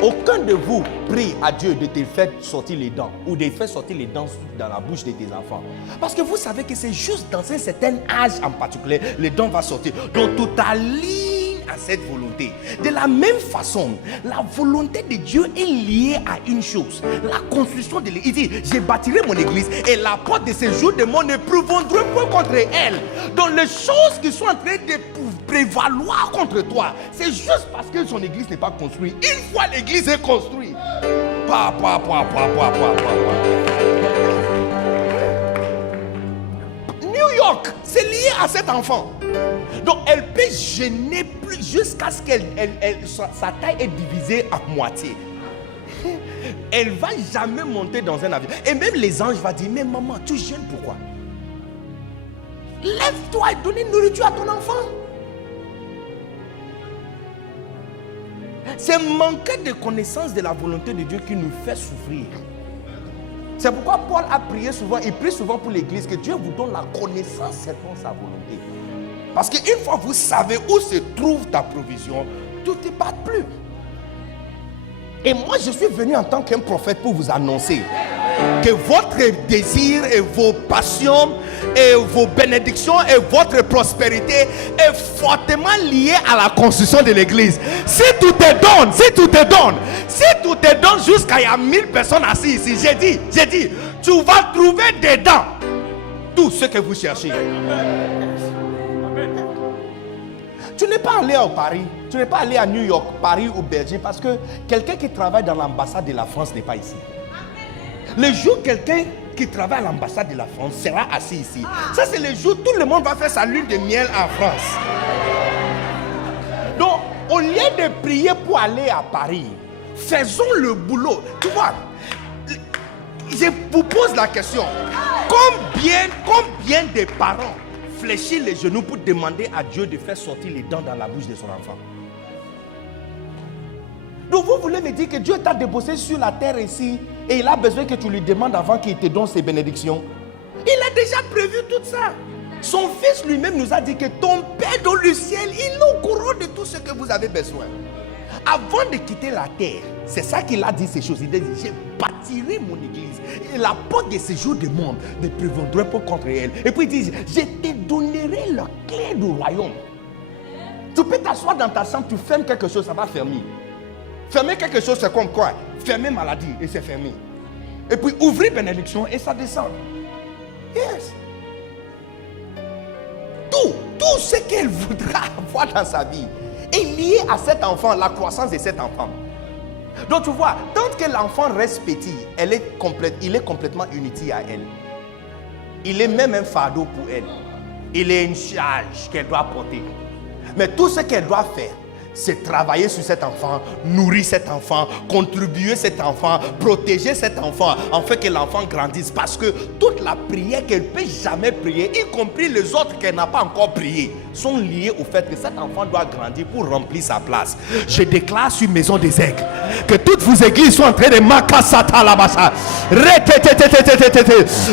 Aucun de vous prie à Dieu de te faire sortir les dents ou de faire sortir les dents dans la bouche de tes enfants. Parce que vous savez que c'est juste dans un certain âge en particulier, les dents vont sortir. Donc tout aligne à cette volonté. De la même façon, la volonté de Dieu est liée à une chose, la construction de l'église. Il dit, je bâtirai mon église et la porte de ces jours de monde ne prévaudra point contre elle. Donc les choses qui sont en train de prévaloir contre toi, c'est juste parce que son église n'est pas construite. Une fois l'église est construite, New York, c'est lié à cet enfant. Donc elle peut gêner plus jusqu'à ce qu'elle sa taille est divisée à moitié. Elle va jamais monter dans un avion. Et même les anges vont dire, mais maman, tu gênes pourquoi? Lève-toi et donne une nourriture à ton enfant. C'est manquer de connaissance de la volonté de Dieu qui nous fait souffrir. C'est pourquoi Paul a prié souvent, il prie souvent pour l'église, que Dieu vous donne la connaissance selon sa volonté. Parce qu'une fois vous savez où se trouve ta provision, tout ne bat plus. Et moi je suis venu en tant qu'un prophète pour vous annoncer que votre désir et vos passions et vos bénédictions et votre prospérité est fortement liée à la construction de l'église. Si tout te donne jusqu'à il y a 1000 personnes assises ici, j'ai dit, tu vas trouver dedans tout ce que vous cherchez. Tu n'es pas allé à Paris, tu n'es pas allé à New York, Paris ou Belgique parce que quelqu'un qui travaille dans l'ambassade de la France n'est pas ici. Le jour quelqu'un qui travaille à l'ambassade de la France sera assis ici. Ça c'est le jour où tout le monde va faire sa lune de miel en France. Donc au lieu de prier pour aller à Paris, faisons le boulot. Tu vois, je vous pose la question. Combien de parents fléchissent les genoux pour demander à Dieu de faire sortir les dents dans la bouche de son enfant? Donc vous voulez me dire que Dieu t'a déposé sur la terre ici et il a besoin que tu lui demandes avant qu'il te donne ses bénédictions? Il a déjà prévu tout ça. Son fils lui-même nous a dit que ton Père dans le ciel, il est au courant de tout ce que vous avez besoin. Avant de quitter la terre, c'est ça qu'il a dit ces choses. Il a dit, je bâtirai mon église et la porte de ces jours de monde ne prévaudra pas contre elle. Et puis il dit, je te donnerai la clé du royaume. Tu peux t'asseoir dans ta chambre, tu fermes quelque chose, ça va fermer. Fermer quelque chose, c'est comme quoi? Fermer maladie et c'est fermé. Et puis ouvrir bénédiction et ça descend. Yes. Tout ce qu'elle voudra avoir dans sa vie est lié à cet enfant, la croissance de cet enfant. Donc tu vois, tant que l'enfant reste petit, il est complètement inutile à elle. Il est même un fardeau pour elle. Il est une charge qu'elle doit porter. Mais tout ce qu'elle doit faire, c'est travailler sur cet enfant, nourrir cet enfant, contribuer cet enfant, protéger cet enfant, afin que l'enfant grandisse. Parce que toute la prière qu'elle ne peut jamais prier, y compris les autres qu'elle n'a pas encore prié, sont liés au fait que cet enfant doit grandir pour remplir sa place. Je déclare sur Maison des Aigles que toutes vos églises sont en train de makasata labasa,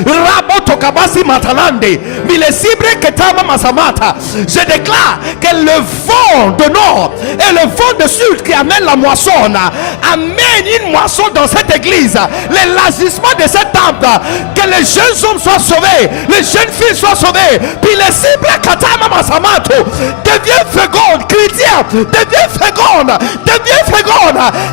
rabotokabasi matalande, milesibre ketama masamata. Je déclare que le vent de nord et le vent de sud qui amène la moisson amène une moisson dans cette église. L'élargissement de cette temple, que les jeunes hommes soient sauvés, les jeunes filles soient sauvées, puis les cibles katama masama devient féconde, chrétien, devient féconde,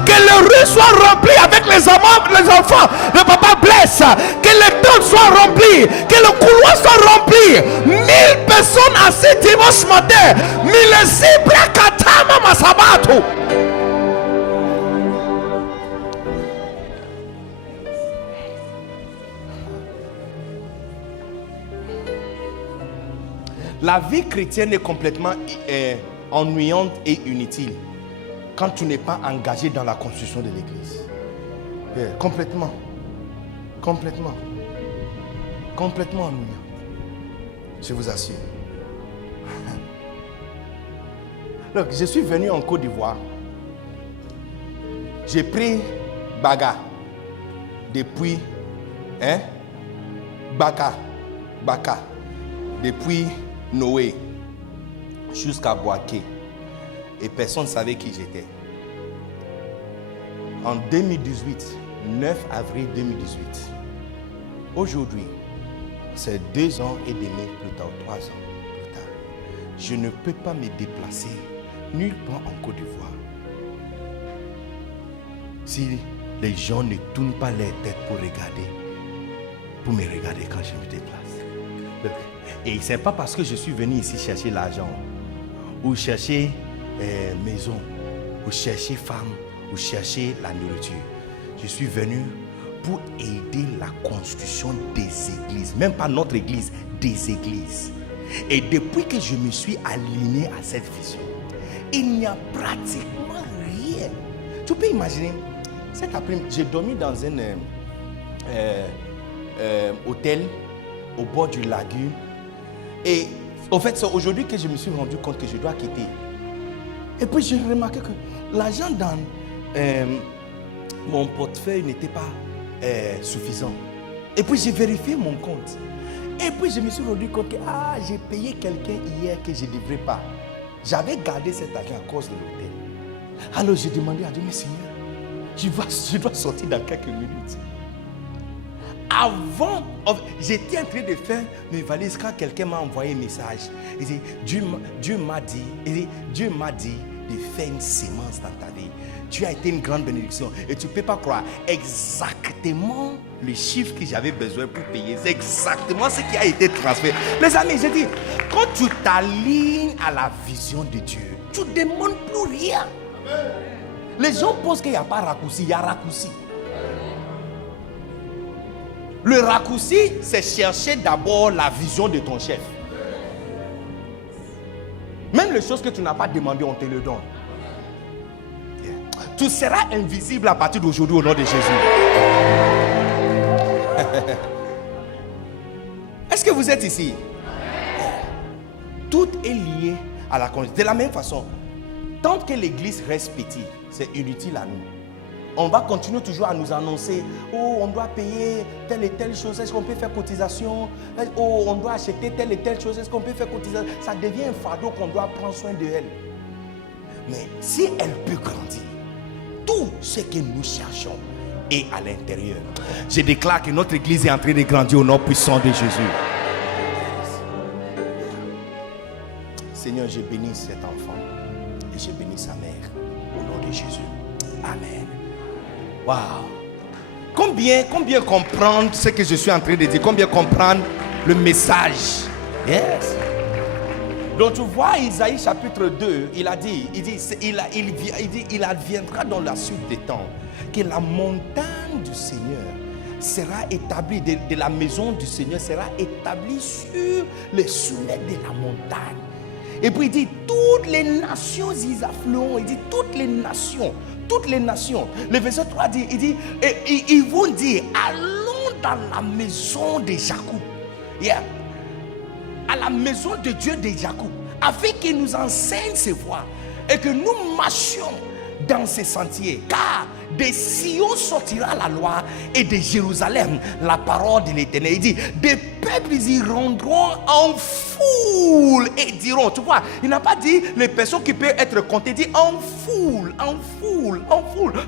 que le rue soit rempli avec les enfants, le papa blesse, que les tentes soient remplies, que le couloir soit rempli, 1000 personnes assises dimanche matin, 1000 cibles katama masamato. La vie chrétienne est complètement ennuyante et inutile quand tu n'es pas engagé dans la construction de l'église. Complètement ennuyant. Je vous assure. Donc, je suis venu en Côte d'Ivoire. J'ai pris Baga depuis Baka depuis Noé jusqu'à Boaké, et personne ne savait qui j'étais. En 2018, 9 avril 2018, aujourd'hui, c'est 2 ans et demi plus tard, 3 ans plus tard, je ne peux pas me déplacer nulle part en Côte d'Ivoire si les gens ne tournent pas leur tête pour me regarder quand je me déplace. Et ce n'est pas parce que je suis venu ici chercher l'argent, ou chercher maison, ou chercher femme, ou chercher la nourriture. Je suis venu pour aider la construction des églises, même pas notre église, des églises. Et depuis que je me suis aligné à cette vision, il n'y a pratiquement rien. Tu peux imaginer, cet après-midi, j'ai dormi dans un hôtel au bord du lagon. Et au fait, c'est aujourd'hui que je me suis rendu compte que je dois quitter. Et puis j'ai remarqué que l'argent dans mon portefeuille n'était pas suffisant. Et puis j'ai vérifié mon compte. Et puis je me suis rendu compte que j'ai payé quelqu'un hier que je ne devrais pas. J'avais gardé cet argent à cause de l'hôtel. Alors j'ai demandé à Dieu, mais Seigneur, je dois sortir dans quelques minutes. Avant, j'étais en train de faire mes valises quand quelqu'un m'a envoyé un message. Il dit, Dieu m'a dit de faire une sémence dans ta vie. Tu as été une grande bénédiction et tu ne peux pas croire exactement le chiffre que j'avais besoin pour payer. C'est exactement ce qui a été transféré. Les amis, je dis, quand tu t'alignes à la vision de Dieu, tu ne demandes plus rien. Les gens pensent qu'il n'y a pas raccourci, il y a raccourci. Le raccourci, c'est chercher d'abord la vision de ton chef. Même les choses que tu n'as pas demandé, on te le donne. Yeah. Tu seras invisible à partir d'aujourd'hui au nom de Jésus. Est-ce que vous êtes ici? Tout est lié à la conduite. De la même façon, tant que l'église reste petite, c'est inutile à nous. On va continuer toujours à nous annoncer, on doit payer telle et telle chose, est-ce qu'on peut faire cotisation? On doit acheter telle et telle chose, est-ce qu'on peut faire cotisation? Ça devient un fardeau qu'on doit prendre soin de elle. Mais si elle peut grandir, tout ce que nous cherchons est à l'intérieur. Je déclare que notre église est en train de grandir au nom puissant de Jésus. Seigneur, je bénis cet enfant et je bénis sa mère au nom de Jésus. Amen. Wow. Combien comprendre ce que je suis en train de dire? Combien comprendre le message? Yes. Donc tu vois Isaïe chapitre 2, il adviendra dans la suite des temps que la montagne du Seigneur sera établie, de la maison du Seigneur sera établie sur les sommets de la montagne. Et puis il dit, toutes les nations y afflueront. Il dit, toutes les nations. Le verset 3 dit, et ils vont dire, allons dans la maison de Jacob. Yeah. À la maison de Dieu de Jacob, afin qu'il nous enseigne ses voies et que nous marchions dans ses sentiers. Car de Sion sortira la loi et de Jérusalem la parole de l'Éternel. Il dit, des peuples y rendront en foule et diront, tu vois, il n'a pas dit les personnes qui peuvent être comptées, il dit en foule,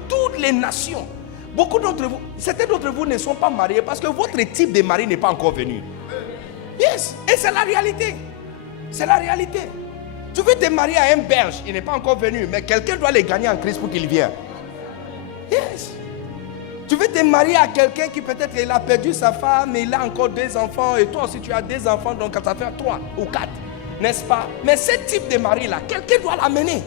toutes les nations. Beaucoup d'entre vous, certains d'entre vous ne sont pas mariés parce que votre type de mari n'est pas encore venu. Yes, et c'est la réalité. C'est la réalité. Tu veux te marier à un Belge, il n'est pas encore venu, mais quelqu'un doit les gagner en Christ pour qu'il vienne. Yes. Tu veux te marier à quelqu'un qui peut-être il a perdu sa femme, mais il a encore 2 enfants, et toi aussi tu as 2 enfants, donc ça fait 3 ou 4, n'est-ce pas? Mais ce type de mari-là, quelqu'un doit l'amener.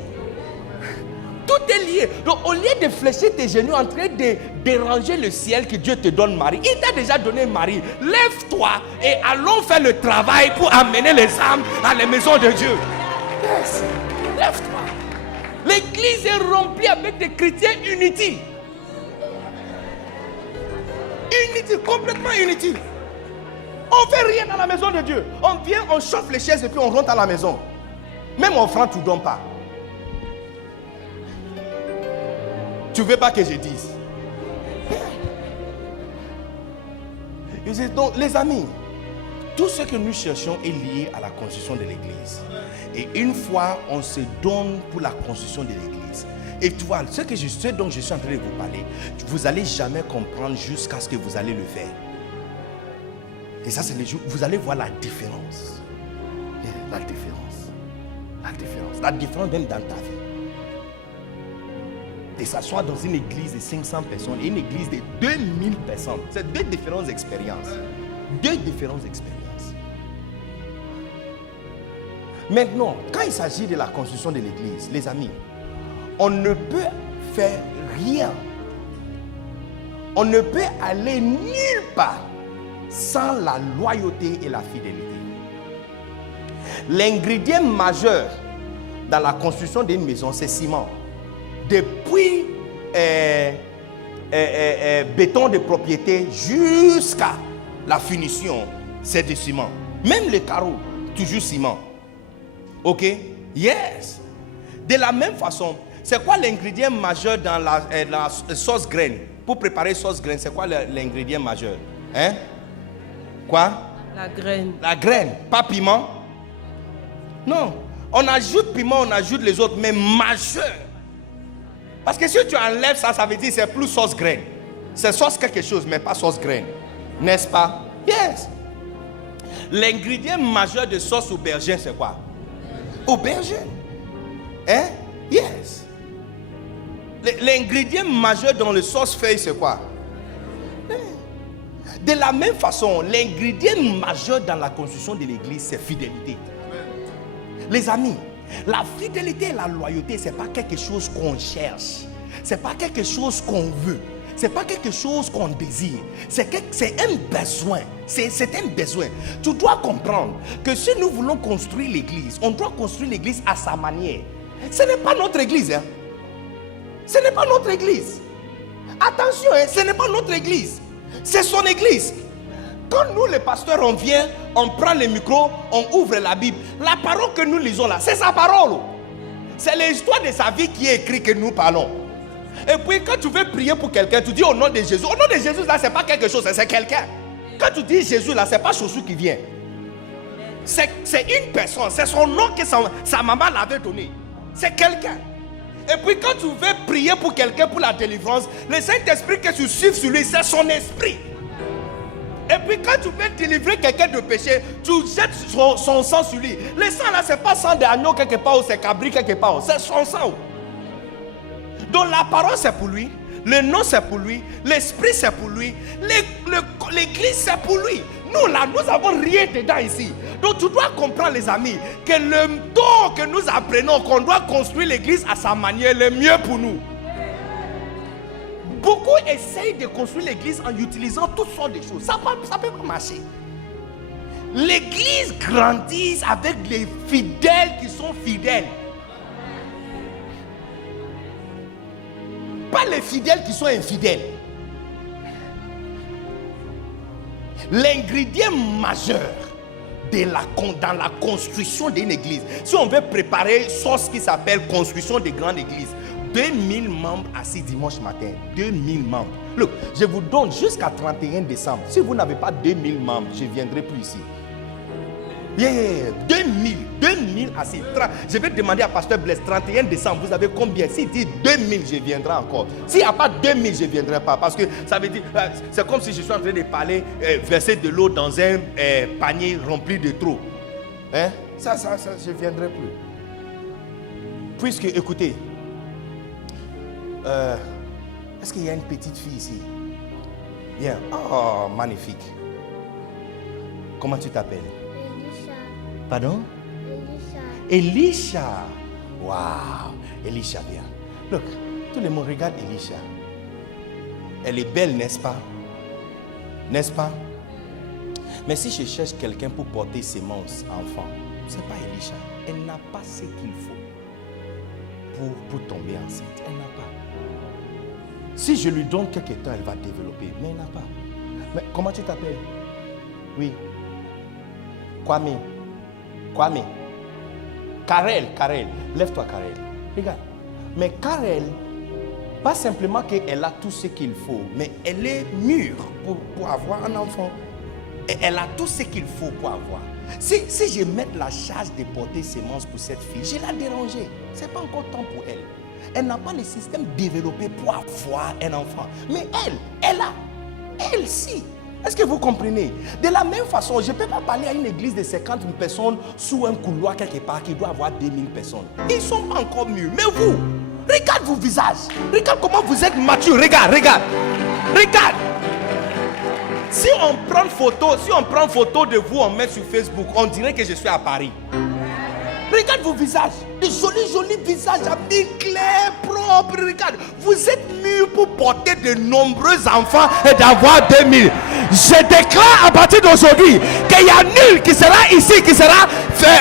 Tout est lié. Donc au lieu de fléchir tes genoux en train de déranger le ciel que Dieu te donne mari, il t'a déjà donné mari. Lève-toi et allons faire le travail pour amener les âmes à la maison de Dieu. Yes. Lève-toi. L'église est remplie avec des chrétiens inutiles. Inutiles, complètement inutiles. On ne fait rien dans la maison de Dieu. On vient, on chauffe les chaises et puis on rentre à la maison. Même offrande, tu ne donnes pas. Tu ne veux pas que je dise. Donc, les amis, tout ce que nous cherchons est lié à la construction de l'église. Et une fois, on se donne pour la construction de l'église. Et tu vois, ce dont je suis en train de vous parler, vous n'allez jamais comprendre jusqu'à ce que vous allez le faire. Et ça, c'est les jours, vous allez voir la différence. La différence. La différence même dans ta vie. Et s'asseoir dans une église de 500 personnes et une église de 2000 personnes. C'est 2 différentes expériences. 2 différentes expériences. Maintenant, quand il s'agit de la construction de l'église, les amis, on ne peut faire rien. On ne peut aller nulle part sans la loyauté et la fidélité. L'ingrédient majeur dans la construction d'une maison, c'est ciment. Depuis béton de propriété jusqu'à la finition, c'est du ciment. Même les carreaux, toujours ciment. Ok? Yes. De la même façon, c'est quoi l'ingrédient majeur dans la sauce graine? Pour préparer sauce graine, c'est quoi l'ingrédient majeur? Hein? Quoi? La graine. La graine, pas piment? Non. On ajoute piment, on ajoute les autres, mais majeur. Parce que si tu enlèves ça, ça veut dire que c'est plus sauce graine. C'est sauce quelque chose, mais pas sauce graine. N'est-ce pas? Yes. L'ingrédient majeur de sauce aubergine, c'est quoi? Aubergine. Hein? Yes. L'ingrédient majeur dans le sauce feuille, c'est quoi? De la même façon, l'ingrédient majeur dans la construction de l'église, c'est fidélité. Les amis, la fidélité et la loyauté, ce n'est pas quelque chose qu'on cherche. Ce n'est pas quelque chose qu'on veut. Ce n'est pas quelque chose qu'on désire. C'est un besoin. C'est un besoin. Tu dois comprendre que si nous voulons construire l'église, on doit construire l'église à sa manière. Ce n'est pas notre église. Hein? Ce n'est pas notre église. Attention, hein? Ce n'est pas notre église. C'est son église. Quand nous, les pasteurs, on vient, on prend le micro, on ouvre la Bible. La parole que nous lisons là, c'est sa parole. C'est l'histoire de sa vie qui est écrite que nous parlons. Et puis quand tu veux prier pour quelqu'un, tu dis au nom de Jésus. Au nom de Jésus, là, c'est pas quelque chose, c'est quelqu'un. Quand tu dis Jésus, là, c'est pas Chouchou qui vient. C'est une personne, c'est son nom que sa maman l'avait donné. C'est quelqu'un. Et puis quand tu veux prier pour quelqu'un pour la délivrance, le Saint-Esprit que tu suives sur lui, c'est son esprit. Et puis quand tu veux délivrer quelqu'un de péché, tu jettes son sang sur lui. Le sang là, c'est pas sang d'agneau quelque part ou c'est cabri quelque part, c'est son sang. Donc la parole c'est pour lui, le nom c'est pour lui, l'esprit c'est pour lui, l'église c'est pour lui. Nous là, nous avons rien dedans ici. Donc tu dois comprendre les amis, que le don que nous apprenons, qu'on doit construire l'église à sa manière, le mieux pour nous. Beaucoup essayent de construire l'église en utilisant toutes sortes de choses. Ça peut pas marcher. L'église grandit avec les fidèles qui sont fidèles. Pas les fidèles qui sont infidèles. L'ingrédient majeur dans la construction d'une église, si on veut préparer ce qui s'appelle construction de grandes églises, 2000 membres assis dimanche matin, 2000 membres. Look, je vous donne jusqu'à 31 décembre. Si vous n'avez pas 2000 membres, je ne viendrai plus ici. 2000 assis. Je vais demander à Pasteur Blaise, 31 décembre, vous avez combien? S'il dit 2000, je viendrai encore. S'il n'y a pas 2000, je ne viendrai pas. Parce que ça veut dire, c'est comme si je suis en train de parler, verser de l'eau dans un panier rempli de trop. Hein? Ça, je ne viendrai plus. Puisque, écoutez, est-ce qu'il y a une petite fille ici? Bien. Oh, magnifique. Comment tu t'appelles? Pardon? Elisha. Waouh. Elisha, bien. Look, tout le monde regarde Elisha. Elle est belle, n'est-ce pas? N'est-ce pas? Mais si je cherche quelqu'un pour porter semences enfant, ce n'est pas Elisha. Elle n'a pas ce qu'il faut pour tomber enceinte. Elle n'a pas. Si je lui donne quelques temps, elle va développer. Mais elle n'a pas. Mais comment tu t'appelles? Oui. Kwame. Karel. Lève-toi, Karel. Regarde. Mais Karel, pas simplement qu'elle a tout ce qu'il faut, mais elle est mûre pour avoir un enfant. Et elle a tout ce qu'il faut pour avoir. Si je mets la charge de porter semences pour cette fille, je l'ai dérangée. Ce n'est pas encore temps pour elle. Elle n'a pas le système développé pour avoir un enfant. Mais elle a. Elle, si. Est-ce que vous comprenez? De la même façon, je ne peux pas parler à une église de 50 000 personnes sous un couloir quelque part qui doit avoir 2000 personnes. Ils ne sont pas encore mûrs. Mais vous, regarde vos visages. Regarde comment vous êtes mature. Regarde. Si on prend photo de vous, on met sur Facebook, on dirait que je suis à Paris. Regarde vos visages. Des jolis visages, habits clairs, propres. Regarde, vous êtes mûrs pour porter de nombreux enfants et d'avoir 2000. Je déclare à partir d'aujourd'hui qu'il y a nul qui sera ici, qui sera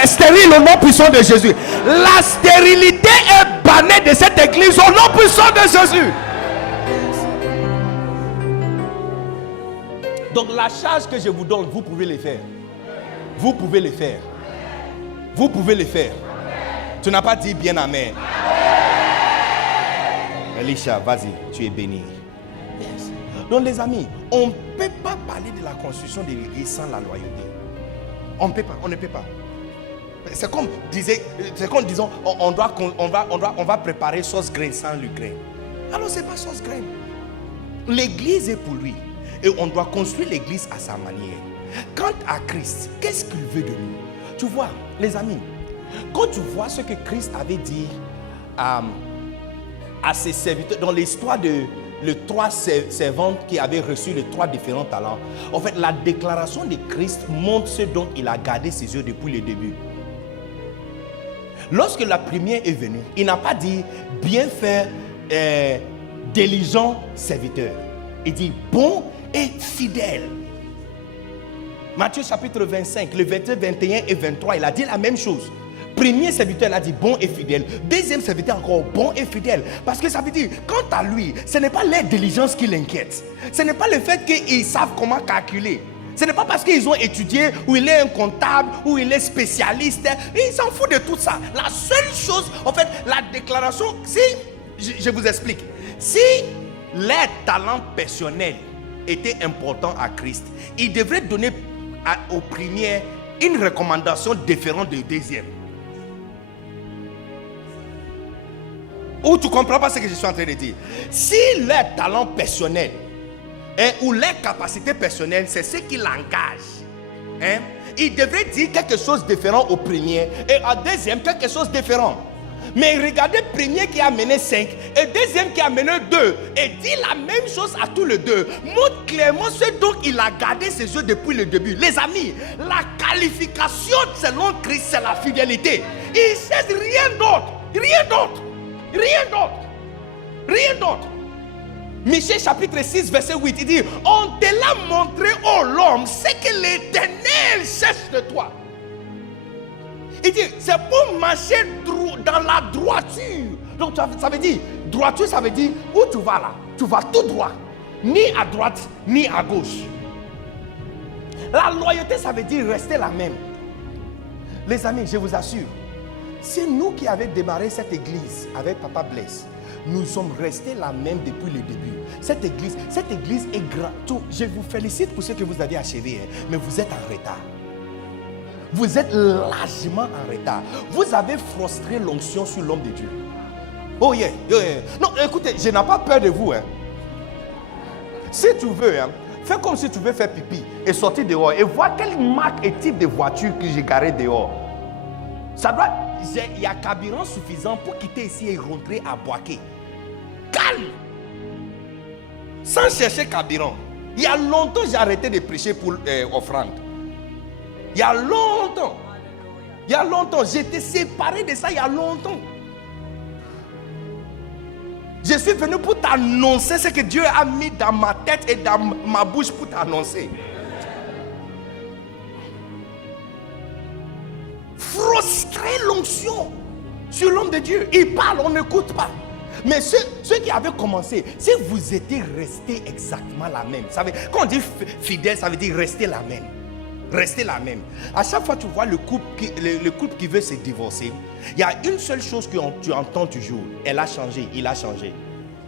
stérile au nom puissant de Jésus. La stérilité est bannie de cette église au nom puissant de Jésus. Donc la charge que je vous donne, vous pouvez le faire. Vous pouvez le faire. Vous pouvez le faire. Tu n'as pas dit bien amen. Elisha, vas-y, tu es béni. Yes. Donc les amis, on ne peut pas parler de la construction de l'église sans la loyauté. On ne peut pas. C'est comme disons, on va préparer sauce graine sans le grain. Alors c'est pas sauce graine. L'église est pour lui. Et on doit construire l'église à sa manière. Quant à Christ, qu'est-ce qu'il veut de nous? Tu vois, les amis, quand tu vois ce que Christ avait dit à ses serviteurs, dans l'histoire de les 3 servantes qui avaient reçu les 3 différents talents, en fait, la déclaration de Christ montre ce dont il a gardé ses yeux depuis le début. Lorsque la première est venue, il n'a pas dit bien faire, diligent serviteur. Il dit bon et fidèle. Matthieu chapitre 25, le verset 21 et 23, il a dit la même chose. Premier serviteur, il a dit bon et fidèle. Deuxième serviteur, encore bon et fidèle. Parce que ça veut dire, quant à lui, ce n'est pas leur diligence qui l'inquiète. Ce n'est pas le fait qu'ils savent comment calculer. Ce n'est pas parce qu'ils ont étudié, ou il est un comptable, ou il est spécialiste. Il s'en fout de tout ça. La seule chose, en fait, la déclaration, si, je vous explique. Si leur talent personnel était important à Christ, il devrait donner au premier une recommandation différente du deuxième. Ou tu ne comprends pas ce que je suis en train de dire? Si leur talent personnel ou leur capacité personnelle, c'est ce qui l'engage, il devrait dire quelque chose de différent au premier et au deuxième quelque chose de différent. Mais regardez, premier qui a mené 5 et deuxième qui a mené 2 et dit la même chose à tous les deux. Montre clairement ce dont il a gardé ses yeux depuis le début. Les amis, la qualification selon Christ, c'est la fidélité. Il ne cherche rien d'autre. Rien d'autre. Rien d'autre. Rien d'autre. Michée chapitre 6 verset 8, il dit, on te l'a montré, ô l'homme, ce que l'Éternel cherche de toi. Il dit, c'est pour marcher dans la droiture. Donc ça veut dire, droiture ça veut dire, où tu vas là? Tu vas tout droit. Ni à droite, ni à gauche. La loyauté ça veut dire rester la même. Les amis, je vous assure, c'est nous qui avons démarré cette église avec Papa Blaise. Nous sommes restés la même depuis le début. Cette église est grande. Je vous félicite pour ce que vous avez achevé, mais vous êtes en retard. Vous êtes largement en retard. Vous avez frustré l'onction sur l'homme de Dieu. Oh yeah, Non, écoutez, je n'ai pas peur de vous. Si tu veux, fais comme si tu veux faire pipi et sortir dehors et voir quelle marque et type de voiture que j'ai garé dehors. Ça doit... Il y a carburant suffisant pour quitter ici et rentrer à Boaké. Calme. Sans chercher carburant. Il y a longtemps j'ai arrêté de prêcher pour offrande. Il y a longtemps. Il y a longtemps. J'étais séparé de ça il y a longtemps. Je suis venu pour t'annoncer ce que Dieu a mis dans ma tête et dans ma bouche pour t'annoncer. Frustrer l'onction sur l'homme de Dieu. Il parle, on n'écoute pas. Mais ceux qui avaient commencé, si vous étiez resté exactement la même, quand on dit fidèle, ça veut dire rester la même. Rester la même. À chaque fois que tu vois le couple qui veut se divorcer, il y a une seule chose que tu entends toujours. Elle a changé, il a changé.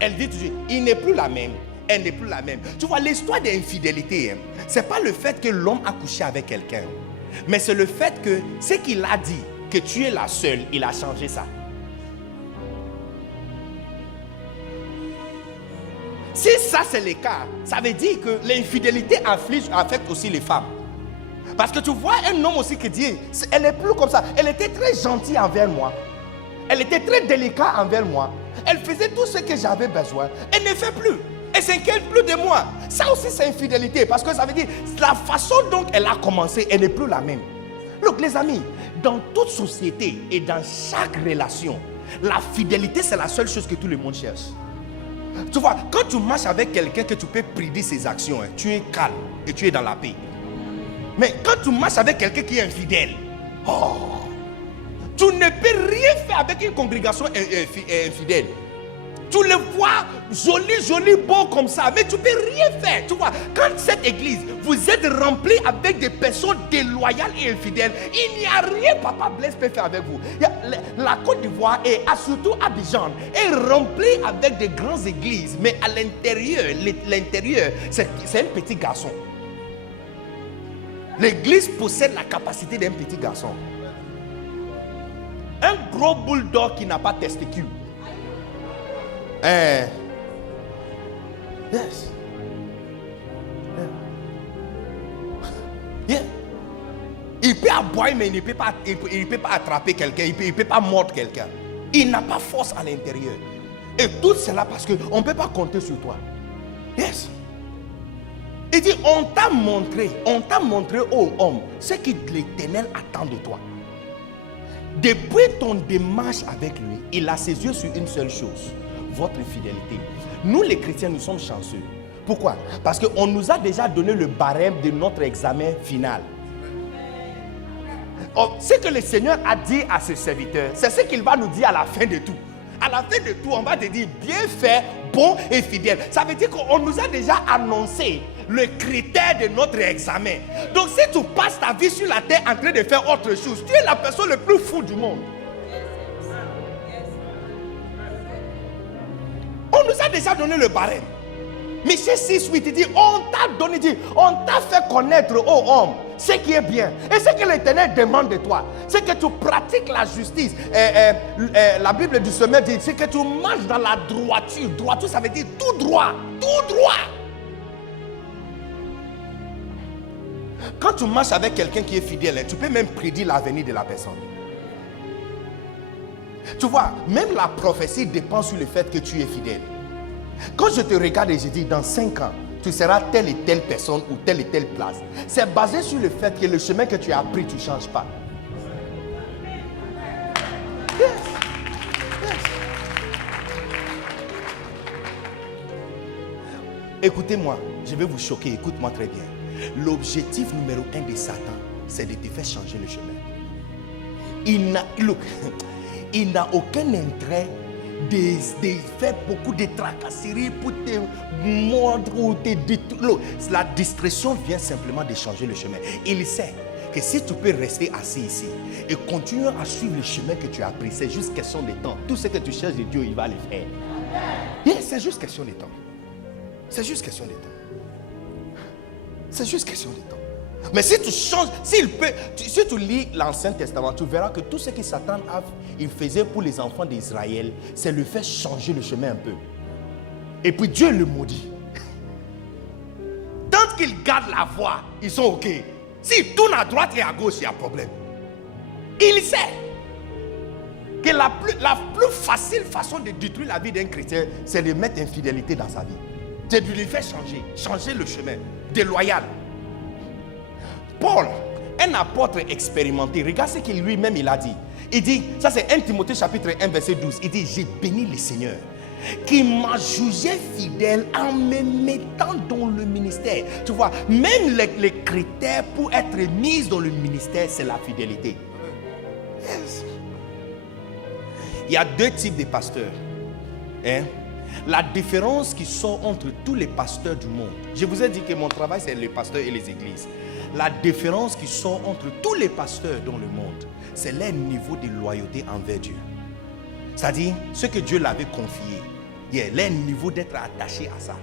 Elle dit toujours, il n'est plus la même, elle n'est plus la même. Tu vois, l'histoire d'infidélité, c'est pas le fait que l'homme a couché avec quelqu'un, mais c'est le fait que ce qu'il a dit, que tu es la seule, il a changé ça. Si ça c'est le cas, ça veut dire que l'infidélité affecte aussi les femmes. Parce que tu vois un homme aussi qui dit, elle n'est plus comme ça. Elle était très gentille envers moi. Elle était très délicate envers moi. Elle faisait tout ce que j'avais besoin. Elle ne fait plus. Elle ne s'inquiète plus de moi. Ça aussi c'est infidélité. Parce que ça veut dire, la façon dont elle a commencé, elle n'est plus la même. Look les amis, dans toute société et dans chaque relation, la fidélité c'est la seule chose que tout le monde cherche. Tu vois, quand tu marches avec quelqu'un que tu peux prédire ses actions, tu es calme et tu es dans la paix. Mais quand tu marches avec quelqu'un qui est infidèle, tu ne peux rien faire avec une congrégation infidèle. Tu le vois joli, beau comme ça, mais tu ne peux rien faire. Tu vois, quand cette église, vous êtes rempli avec des personnes déloyales et infidèles, il n'y a rien Papa Blaise peut faire avec vous. La Côte d'Ivoire et surtout Abidjan est remplie avec de grandes églises, mais à l'intérieur, c'est un petit garçon. L'église possède la capacité d'un petit garçon. Un gros bulldog qui n'a pas de testicules. Yes. Yeah. Il peut aboyer, mais il ne peut pas attraper quelqu'un, il ne peut pas mordre quelqu'un. Il n'a pas force à l'intérieur. Et tout cela parce qu'on ne peut pas compter sur toi. Yes. Il dit, on t'a montré, ô homme, ce que l'Éternel attend de toi. Depuis ton démarche avec lui, il a ses yeux sur une seule chose, votre fidélité. Nous les chrétiens, nous sommes chanceux. Pourquoi? Parce qu'on nous a déjà donné le barème de notre examen final. Ce que le Seigneur a dit à ses serviteurs, c'est ce qu'il va nous dire à la fin de tout. À la fin de tout, on va te dire bien fait, bon et fidèle. Ça veut dire qu'on nous a déjà annoncé le critère de notre examen. Donc si tu passes ta vie sur la terre en train de faire autre chose, tu es la personne le plus fou du monde. On nous a déjà donné le barème. Michée 6, 8, il dit, on t'a donné, on t'a fait connaître, ô homme, ce qui est bien. Et ce que l'Éternel demande de toi, c'est que tu pratiques la justice. La Bible du Semeur dit, c'est que tu marches dans la droiture. Droiture, ça veut dire tout droit. Tout droit. Quand tu marches avec quelqu'un qui est fidèle, tu peux même prédire l'avenir de la personne. Tu vois, même la prophétie dépend sur le fait que tu es fidèle. Quand je te regarde et je dis dans 5 ans, tu seras telle et telle personne ou telle et telle place, c'est basé sur le fait que le chemin que tu as pris, tu ne changes pas. Yes. Yes. Écoutez-moi, je vais vous choquer, écoute-moi très bien. L'objectif numéro 1 de Satan, c'est de te faire changer le chemin. Il n'a aucun intérêt de faire beaucoup de tracasseries pour te mordre ou te détruire. La distraction vient simplement de changer le chemin. Il sait que si tu peux rester assis ici et continuer à suivre le chemin que tu as pris, c'est juste question de temps. Tout ce que tu cherches de Dieu, il va le faire. Yes, c'est juste question de temps. C'est juste question de temps. C'est juste question de temps. Mais si tu changes, si tu lis l'Ancien Testament, tu verras que tout ce que Satan il faisait pour les enfants d'Israël, c'est le faire changer le chemin un peu. Et puis Dieu le maudit. Tant qu'ils gardent la voie, ils sont ok. S'ils tournent à droite et à gauche, il y a problème. Il sait que la plus facile façon de détruire la vie d'un chrétien, c'est de mettre infidélité dans sa vie. C'est de lui faire changer le chemin, déloyal. Paul, un apôtre expérimenté, regarde ce qu'il lui-même il a dit. Il dit, ça c'est 1 Timothée chapitre 1 verset 12. Il dit, j'ai béni le Seigneur qui m'a jugé fidèle en me mettant dans le ministère. Tu vois, même les critères pour être mis dans le ministère, c'est la fidélité. Yes. Il y a 2 types de pasteurs. La différence qui sort entre tous les pasteurs du monde. Je vous ai dit que mon travail c'est les pasteurs et les églises. La différence qui sort entre tous les pasteurs dans le monde, c'est leur niveau de loyauté envers Dieu. C'est-à-dire, ce que Dieu l'avait confié, leur niveau d'être attaché à ça.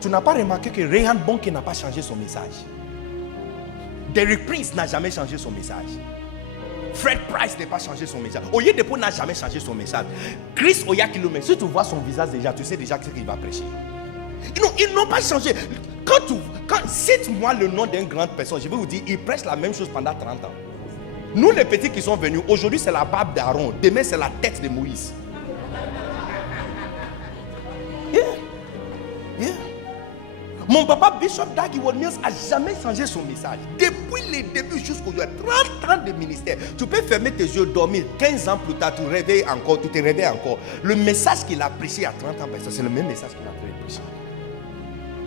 Tu n'as pas remarqué que Reinhard Bonnke n'a pas changé son message. Derek Prince n'a jamais changé son message. Fred Price n'a pas changé son message. Oyedepo n'a jamais changé son message. Chris Oyakhilome, si tu vois son visage déjà, tu sais déjà ce qu'il va prêcher. Non, ils n'ont pas changé. Cite-moi le nom d'une grande personne, je vais vous dire, il prêche la même chose pendant 30 ans. Nous les petits qui sont venus, aujourd'hui c'est la barbe d'Aaron, demain c'est la tête de Moïse. Yeah. Mon papa Bishop Dag Heward-Mills n'a jamais changé son message. Depuis le début jusqu'au jour, 30 ans de ministère. Tu peux fermer tes yeux, dormir. 15 ans plus tard, tu te réveilles encore. Le message qu'il a prêché à 30 ans, c'est le même message qu'il a prêché.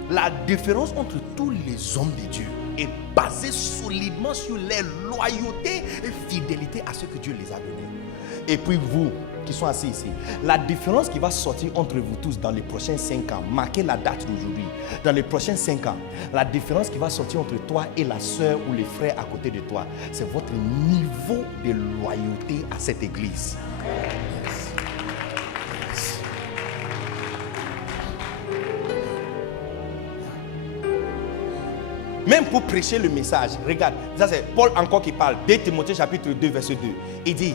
La différence entre tous les hommes de Dieu est basée solidement sur leur loyauté et fidélité à ce que Dieu les a donnés. Et puis vous qui sont assis ici, la différence qui va sortir entre vous tous dans les prochains 5 ans, marquez la date d'aujourd'hui, dans les prochains 5 ans, la différence qui va sortir entre toi et la soeur ou les frères à côté de toi, c'est votre niveau de loyauté à cette église. Même pour prêcher le message, regarde, ça c'est Paul encore qui parle, 2 Timothée chapitre 2 verset 2. Il dit,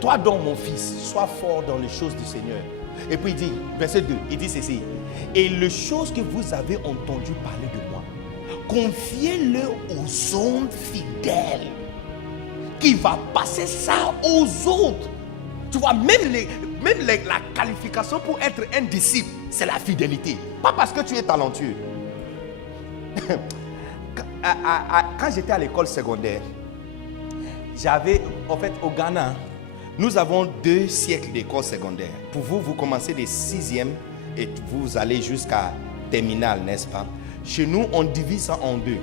toi donc mon fils, sois fort dans les choses du Seigneur. Et puis il dit, verset 2, il dit ceci. Et les choses que vous avez entendu parler de moi, confiez-le aux hommes fidèles qui va passer ça aux autres. Tu vois, même la qualification pour être un disciple, c'est la fidélité. Pas parce que tu es talentueux. Quand j'étais à l'école secondaire, j'avais, en fait, au Ghana, nous avons 2 siècles d'école secondaire. Pour vous, vous commencez des 6e et vous allez jusqu'à terminale, n'est-ce pas? Chez nous, on divise ça en 2.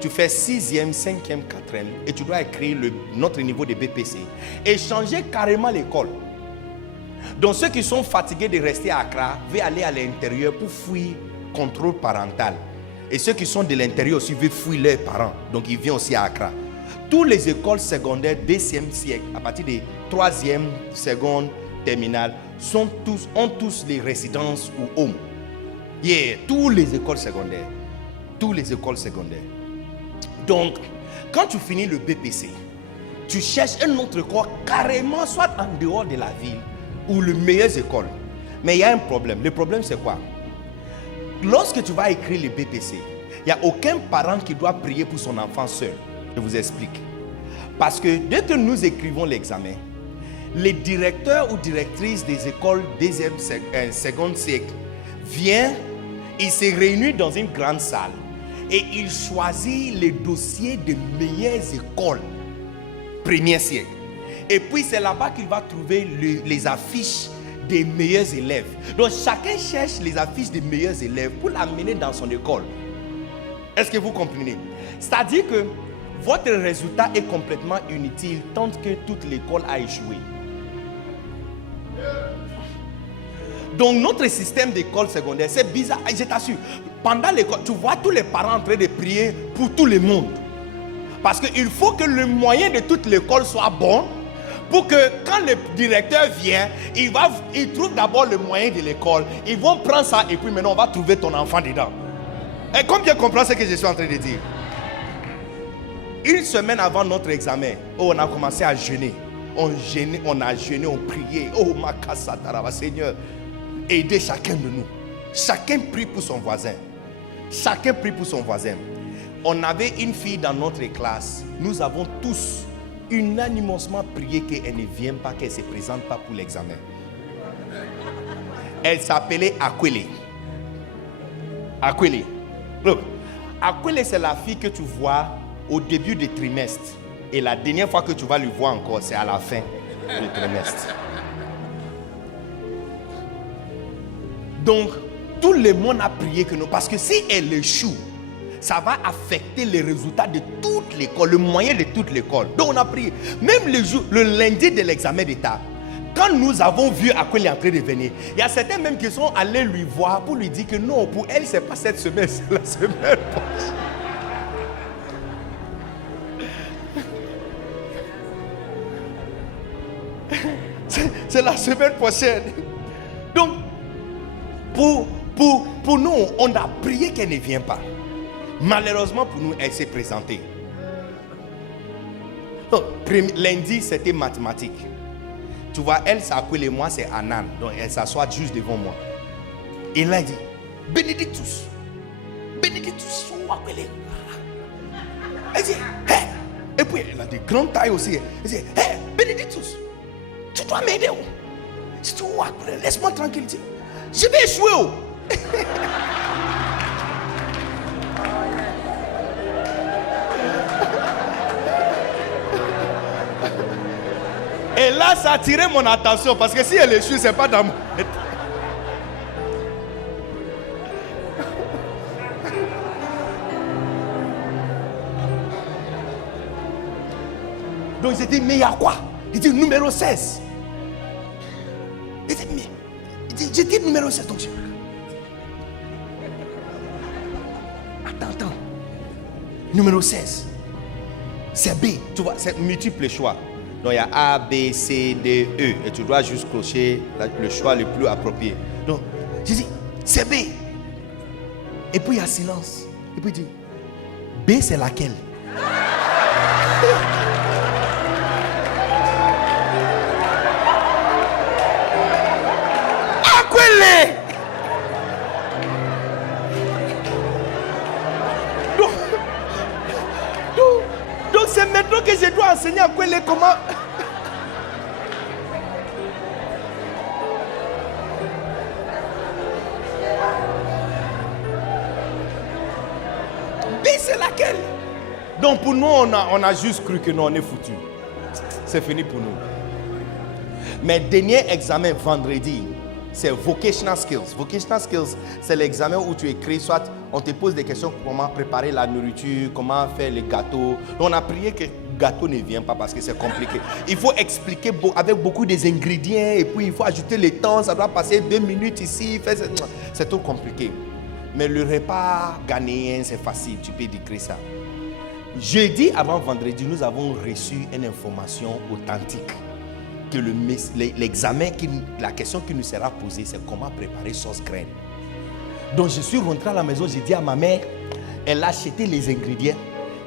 Tu fais 6e, 5e, 4e et tu dois écrire notre niveau de BPC et changer carrément l'école. Donc ceux qui sont fatigués de rester à Accra vont aller à l'intérieur pour fuir contrôle parental. Et ceux qui sont de l'intérieur aussi veulent fuir leurs parents. Donc ils viennent aussi à Accra. Toutes les écoles secondaires 2e siècle, à partir des 3e, seconde, terminale, ont tous les résidences ou homes. Toutes les écoles secondaires. Toutes les écoles secondaires. Donc, quand tu finis le BPC, tu cherches un autre corps carrément, soit en dehors de la ville ou les meilleures écoles. Mais il y a un problème. Le problème, c'est quoi? Lorsque tu vas écrire le BPC, il n'y a aucun parent qui doit prier pour son enfant seul. Je vous explique. Parce que dès que nous écrivons l'examen, les directeurs ou directrices des écoles second siècle viennent, ils se réunissent dans une grande salle et ils choisissent les dossiers des meilleures écoles premier siècle. Et puis c'est là-bas qu'il va trouver les affiches des meilleurs élèves. Donc chacun cherche les affiches des meilleurs élèves pour l'amener dans son école. Est-ce que vous comprenez? C'est-à-dire que votre résultat est complètement inutile tant que toute l'école a échoué. Donc notre système d'école secondaire, c'est bizarre, je t'assure. Pendant l'école, tu vois tous les parents en train de prier pour tout le monde. Parce qu'il faut que le moyen de toute l'école soit bon, pour que quand le directeur vient, il trouve d'abord le moyen de l'école. Ils vont prendre ça et puis maintenant on va trouver ton enfant dedans. Et combien comprend ce que je suis en train de dire? Une semaine avant notre examen, on a commencé à jeûner. On a jeûné, on priait. Oh, ma kassataraba, Seigneur, aidez chacun de nous. Chacun prie pour son voisin. Chacun prie pour son voisin. On avait une fille dans notre classe. Nous avons tous unanimement prié qu'elle ne vienne pas, qu'elle ne se présente pas pour l'examen. Elle s'appelait Aquile. Aquile. Look, Aquile, c'est la fille que tu vois au début du trimestre. Et la dernière fois que tu vas le voir encore, c'est à la fin du trimestre. Donc, tout le monde a prié que nous. Parce que si elle échoue, ça va affecter les résultats de toute l'école, le moyen de toute l'école. Donc on a prié. Même le lundi de l'examen d'État, quand nous avons vu à quoi il est en train de venir, il y a certains même qui sont allés lui voir pour lui dire que non, pour elle, c'est pas cette semaine, c'est la semaine prochaine. C'est la semaine prochaine. Donc, pour nous, on a prié qu'elle ne vienne pas. Malheureusement pour nous, elle s'est présentée. Lundi, c'était mathématiques. Tu vois, elle s'appelle moi, c'est Anan. Donc elle s'assoit juste devant moi. Et là, elle dit, Bénédictus. Bénédictus, elle dit, hey. Et puis elle a des grandes tailles aussi. Elle dit, hey, Bénédictus, tu dois m'aider. Si tu vois, laisse-moi tranquille. Je vais échouer. Et là, ça a attiré mon attention parce que si elle échoue, c'est pas dans mon tête. Donc j'ai dit, mais il y a quoi? Il dit numéro 16. Il dit, mais j'ai dit numéro 16. Donc attends. Numéro 16. C'est B. Tu vois, c'est multiple choix. Donc il y a A, B, C, D, E. Et tu dois juste cocher le choix le plus approprié. Donc, j'ai dit, c'est B. Et puis il y a silence. Et puis il dit, B c'est laquelle? Aquile! Donc c'est maintenant que je dois enseigner à Aquile comment... C'est laquelle? Donc pour nous, on a juste cru que non, on est foutu. C'est fini pour nous. Mais dernier examen vendredi, c'est Vocational Skills. Vocational Skills, c'est l'examen où tu écris, soit on te pose des questions, comment préparer la nourriture, comment faire les gâteaux. Donc on a prié que le gâteau ne vienne pas parce que c'est compliqué. Il faut expliquer avec beaucoup des ingrédients et puis il faut ajouter le temps, ça doit passer 2 minutes ici. C'est trop compliqué. Mais le repas ghanéen, c'est facile, tu peux décrire ça. Jeudi avant vendredi, nous avons reçu une information authentique. Que l'examen, la question qui nous sera posée, c'est comment préparer sauce graine. Donc je suis rentré à la maison, j'ai dit à ma mère, elle a acheté les ingrédients.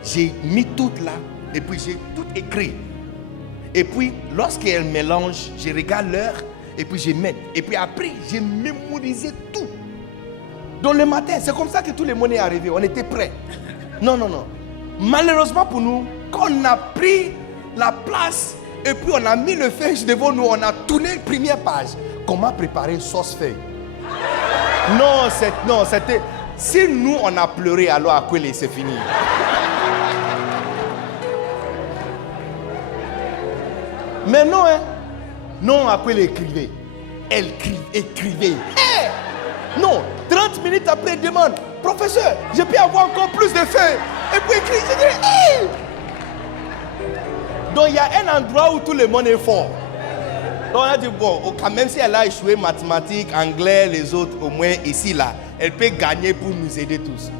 J'ai mis tout là, et puis j'ai tout écrit. Et puis, lorsqu'elle mélange, je regarde l'heure, et puis je mets. Et puis après, j'ai mémorisé tout. Donc le matin, c'est comme ça que tout le monde est arrivé. On était prêts. Non. Malheureusement pour nous, quand on a pris la place Et puis on a mis le feuille devant nous, on a tourné la première page. Comment préparer sauce feuille? Non, c'était... Si nous on a pleuré, alors à quoi c'est fini? Mais non, hein? Non, à quoi elle écrivait? Elle écrivait. Hey! Non, 30 minutes après, elle demande, professeur, je peux avoir encore plus de feuilles. Et puis écrit, je dis, hey! Donc il y a un endroit où tout le monde est fort. Donc on a dit, bon, quand même si elle a échoué mathématiques, anglais, les autres, au moins ici, là, elle peut gagner pour nous aider tous.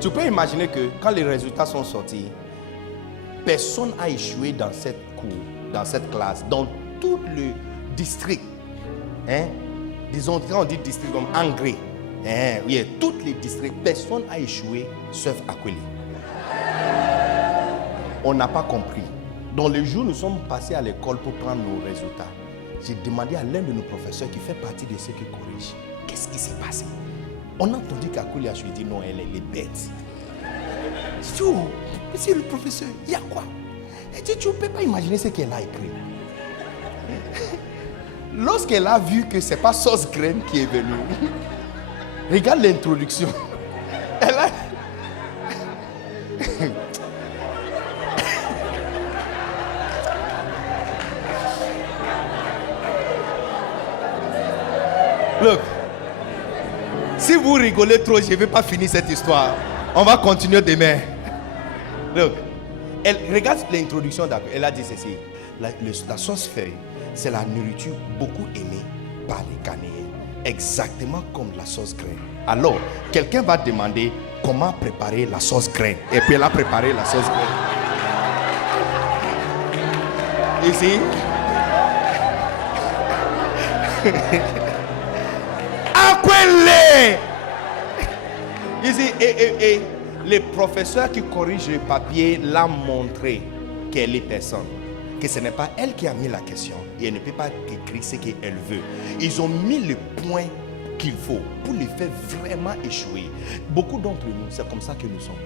Tu peux imaginer que quand les résultats sont sortis, personne n'a échoué dans cette cour, dans cette classe, dans tout le district. Hein? Disons, quand on dit district comme Angré, hein? Oui, tous les districts, personne n'a échoué sauf Akweli. On n'a pas compris. Dans les jours, nous sommes passés à l'école pour prendre nos résultats. J'ai demandé à l'un de nos professeurs qui fait partie de ceux qui corrigent, qu'est-ce qui s'est passé? On a entendu qu'Akweli a choisi, dit non, elle est bête. Je dis, oh, monsieur le professeur, il y a quoi? Elle dit, tu ne peux pas imaginer ce qu'elle a écrit. Lorsqu'elle a vu que ce n'est pas sauce graine qui est venue, regarde l'introduction. Elle a... Look, si vous rigolez trop, je ne vais pas finir cette histoire. On va continuer demain. Look, elle regarde l'introduction d'Akweli. Elle a dit ceci. La sauce feuille, c'est la nourriture beaucoup aimée par les Ghanéens. Exactement comme la sauce graine. Alors, quelqu'un va demander comment préparer la sauce graine. Et puis elle a préparé la sauce graine. Ici. Akweli. Ici, et les professeurs qui corrigent le papier l'ont montré qu'elle est personne. Que ce n'est pas elle qui a mis la question et elle ne peut pas écrire ce qu'elle veut. Ils ont mis le point qu'il faut pour les faire vraiment échouer. Beaucoup d'entre nous, c'est comme ça que nous sommes.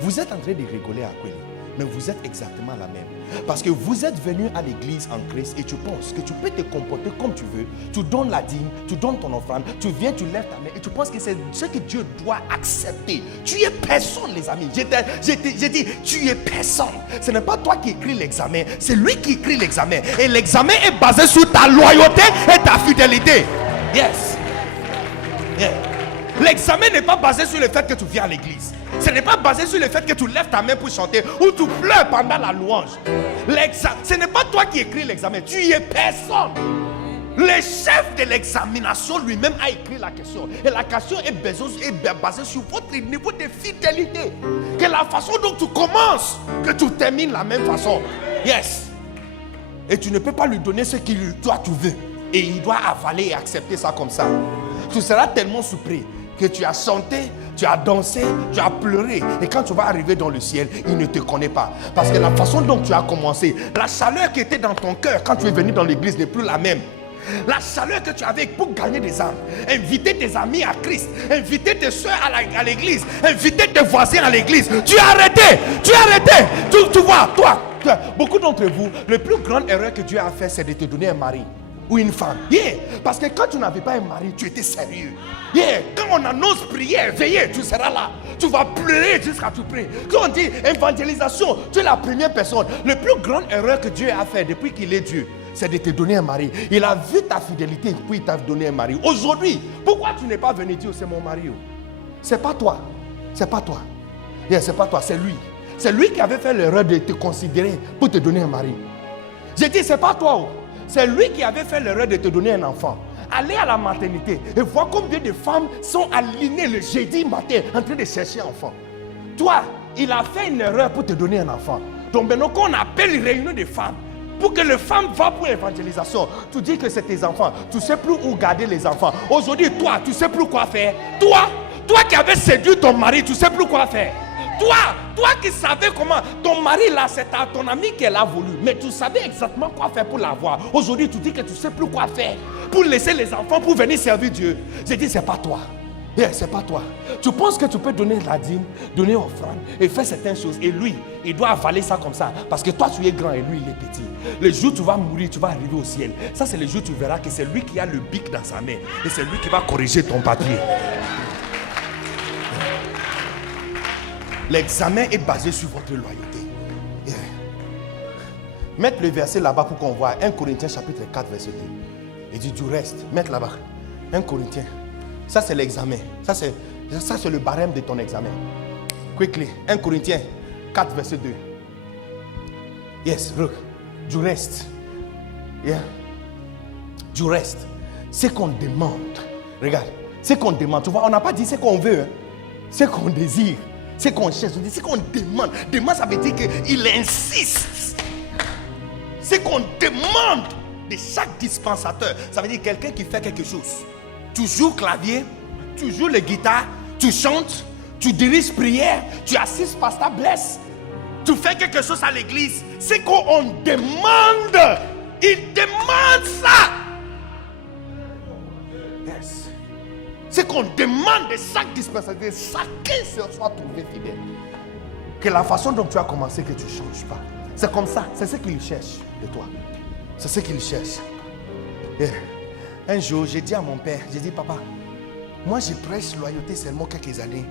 Vous êtes en train de rigoler à Akweli, mais vous êtes exactement la même. Parce que vous êtes venu à l'église en Christ et tu penses que tu peux te comporter comme tu veux. Tu donnes la dîme, tu donnes ton offrande, tu viens, tu lèves ta main et tu penses que c'est ce que Dieu doit accepter. Tu es personne, les amis. J'ai dit, tu es personne. Ce n'est pas toi qui écris l'examen, c'est lui qui écrit l'examen. Et l'examen est basé sur ta loyauté et ta fidélité. Yes. Yeah. L'examen n'est pas basé sur le fait que tu viens à l'église. Ce n'est pas basé sur le fait que tu lèves ta main pour chanter ou tu pleures pendant la louange. Ce n'est pas toi qui écris l'examen, tu y es personne. Le chef de l'examination lui-même a écrit la question. Et la question est basée sur votre niveau de fidélité. Que la façon dont tu commences, que tu termines la même façon. Yes. Et tu ne peux pas lui donner ce que toi tu veux. Et il doit avaler et accepter ça comme ça. Tu seras tellement surpris que tu as chanté, tu as dansé, tu as pleuré. Et quand tu vas arriver dans le ciel, il ne te connaît pas. Parce que la façon dont tu as commencé, la chaleur qui était dans ton cœur quand tu es venu dans l'église n'est plus la même. La chaleur que tu avais pour gagner des âmes, inviter tes amis à Christ, inviter tes soeurs à l'église, inviter tes voisins à l'église. Tu as arrêté, tu vois, toi, beaucoup d'entre vous, la plus grande erreur que Dieu a fait, c'est de te donner un mari ou une femme. Yeah. Parce que quand tu n'avais pas un mari, tu étais sérieux. Yeah. Quand on annonce prière, veillez, tu seras là. Tu vas pleurer jusqu'à tu pries. Quand on dit évangélisation, tu es la première personne. La plus grande erreur que Dieu a fait depuis qu'il est Dieu, c'est de te donner un mari. Il a vu ta fidélité, puis il t'a donné un mari. Aujourd'hui, pourquoi tu n'es pas venu dire c'est mon mari? C'est pas toi. C'est pas toi. Yeah, c'est pas toi, c'est lui. C'est lui qui avait fait l'erreur de te considérer pour te donner un mari. J'ai dit, c'est pas toi. C'est lui qui avait fait l'erreur de te donner un enfant. Allez à la maternité et vois combien de femmes sont alignées le jeudi matin en train de chercher un enfant. Toi, il a fait une erreur pour te donner un enfant. Donc maintenant, quand on appelle une réunion de femmes, pour que les femmes vont pour l'évangélisation, tu dis que c'est tes enfants. Tu ne sais plus où garder les enfants. Aujourd'hui, toi, tu ne sais plus quoi faire. Toi qui avais séduit ton mari, tu ne sais plus quoi faire. Toi qui savais comment, ton mari là, c'est ton ami qu'elle a voulu, mais tu savais exactement quoi faire pour l'avoir. Aujourd'hui, tu dis que tu ne sais plus quoi faire pour laisser les enfants, pour venir servir Dieu. J'ai dit, c'est pas toi. C'est pas toi. Tu penses que tu peux donner la dîme, donner offrande et faire certaines choses. Et lui, il doit avaler ça comme ça. Parce que toi, tu es grand et lui, il est petit. Le jour où tu vas mourir, tu vas arriver au ciel. Ça, c'est le jour où tu verras que c'est lui qui a le bic dans sa main. Et c'est lui qui va corriger ton papier. L'examen est basé sur votre loyauté. Mettre le verset là-bas pour qu'on voit. 1 Corinthiens chapitre 4 verset 2. Il dit du reste. Mettre là-bas. 1 Corinthiens. Ça c'est l'examen. Ça c'est le barème de ton examen. Quickly. 1 Corinthiens 4 verset 2. Yes, look. Du reste. Du reste. C'est qu'on demande. Regarde. C'est qu'on demande. Tu vois, on n'a pas dit ce qu'on veut. Hein. C'est qu'on désire. C'est qu'on cherche. C'est qu'on demande. Demande, ça veut dire qu'il insiste. C'est qu'on demande de chaque dispensateur. Ça veut dire quelqu'un qui fait quelque chose. Tu joues clavier, tu joues le guitare, tu chantes, tu diriges prière, tu assistes pasteur Bless, tu fais quelque chose à l'église. C'est qu'on demande. Il demande ça. Yes. C'est qu'on demande de chaque dispensateur, chacun se soit trouvé fidèle. Que la façon dont tu as commencé, que tu ne changes pas. C'est comme ça, c'est ce qu'il cherche de toi. C'est ce qu'il cherche. Un jour, j'ai dit à mon père, j'ai dit, papa, moi je prêche loyauté seulement quelques années.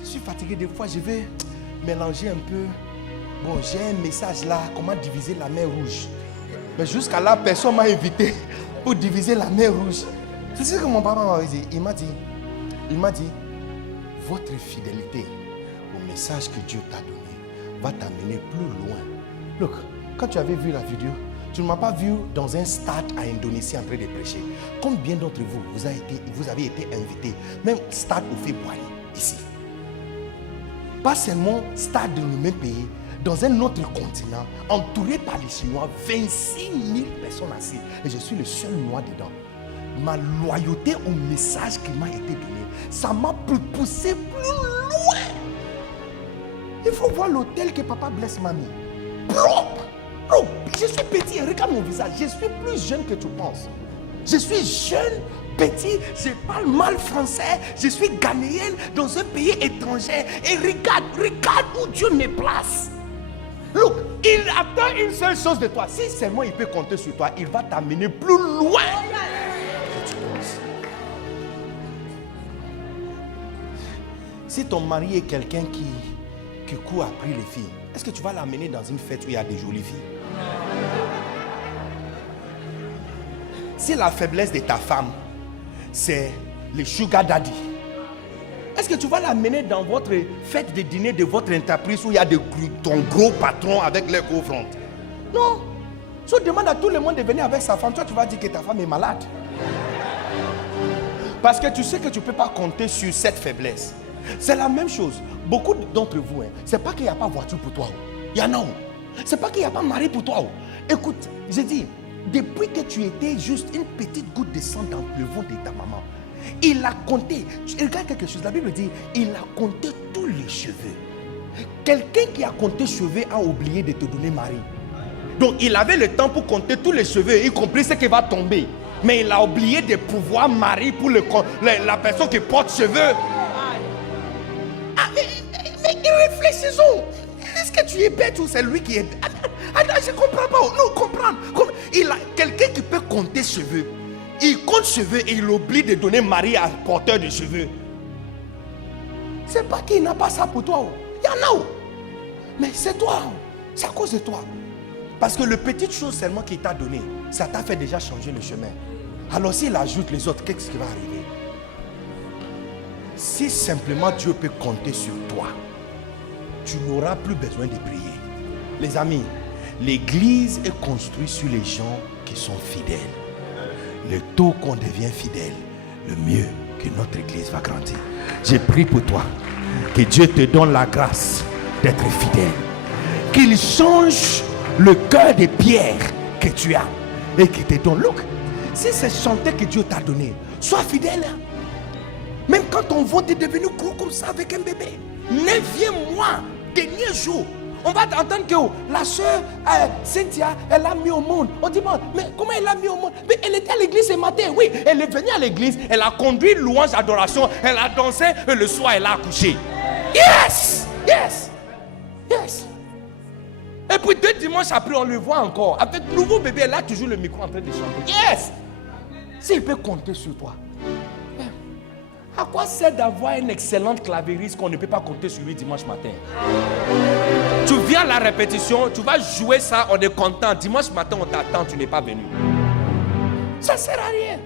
Je suis fatigué des fois, je vais mélanger un peu. Bon, j'ai un message là, comment diviser la mer rouge. Mais jusqu'à là, personne m'a invité pour diviser la mer rouge. C'est ce que mon papa m'a dit. Il m'a dit, votre fidélité au message que Dieu t'a donné va t'amener plus loin. Look, quand tu avais vu la vidéo, tu ne m'as pas vu dans un stade à Indonésie en train de prêcher. Combien d'entre vous, vous avez été invités, même stade au Fébois, ici. Pas seulement stade de nos mêmes pays, dans un autre continent, entouré par les Chinois, 26 000 personnes assises. Et je suis le seul noir dedans. Ma loyauté au message qui m'a été donné, ça m'a poussé plus loin. Il faut voir l'hôtel que papa Bless m'a mis. Propre. Oh, je suis petit, regarde mon visage. Je suis plus jeune que tu penses. Je suis jeune, petit, je parle mal français. Je suis ghanéenne dans un pays étranger. Et regarde où Dieu me place. Look, il attend une seule chose de toi. Si seulement il peut compter sur toi, il va t'amener plus loin que tu penses. Si ton mari est quelqu'un qui court après les filles, est-ce que tu vas l'amener dans une fête où il y a des jolies filles? Si la faiblesse de ta femme, c'est le sugar daddy, est-ce que tu vas l'amener dans votre fête de dîner de votre entreprise où il y a ton gros patron avec les gros fronts? Non. Si on demande à tout le monde de venir avec sa femme, toi tu vas dire que ta femme est malade. Parce que tu sais que tu ne peux pas compter sur cette faiblesse. C'est la même chose. Beaucoup d'entre vous, c'est pas qu'il n'y a pas voiture pour toi. Il y en a. C'est pas qu'il n'y a pas mari pour toi. Écoute, j'ai dit, depuis que tu étais juste une petite goutte de sang dans le ventre de ta maman, il a compté. Regarde quelque chose, la Bible dit, il a compté tous les cheveux. Quelqu'un qui a compté cheveux a oublié de te donner mari. Donc il avait le temps pour compter tous les cheveux, y compris ce qui va tomber. Mais il a oublié de pouvoir marier pour la personne qui porte cheveux. Mais réfléchissons. Est-ce que tu es bête ou c'est lui qui est bête? Je ne comprends pas. Non, comprendre. Il a quelqu'un qui peut compter cheveux. Il compte cheveux et il oublie de donner mari à porteur de cheveux. C'est pas qu'il n'a pas ça pour toi. Il y en a. Mais c'est toi. C'est à cause de toi. Parce que le petite chose seulement qu'il t'a donné, ça t'a fait déjà changer le chemin. Alors s'il ajoute les autres, qu'est-ce qui va arriver? Si simplement Dieu peut compter sur toi, tu n'auras plus besoin de prier. Les amis, l'église est construite sur les gens qui sont fidèles. Le tôt qu'on devient fidèle, le mieux que notre église va grandir. Je prie pour toi, que Dieu te donne la grâce d'être fidèle. Qu'il change le cœur de pierre que tu as et qu'il te donne. Look, si c'est chanter que Dieu t'a donné, sois fidèle. Même quand ton ventre est devenu gros comme ça avec un bébé. 9e mois, dernier jour, On va entendre que la soeur Cynthia, elle l'a mis au monde. On dit, mais comment elle l'a mis au monde? Mais elle était à l'église ce matin. Oui, elle est venue à l'église, elle a conduit louange, adoration, elle a dansé et le soir elle a accouché. Yes! Yes! Yes! Et puis 2 dimanches après, on le voit encore. Avec nouveau bébé, elle a toujours le micro en train de chanter. Yes! S'il peut compter sur toi. À quoi sert d'avoir une excellente clavieriste qu'on ne peut pas compter sur lui dimanche matin? Tu viens à la répétition, tu vas jouer ça, on est content. Dimanche matin, on t'attend, tu n'es pas venu. Ça ne sert à rien.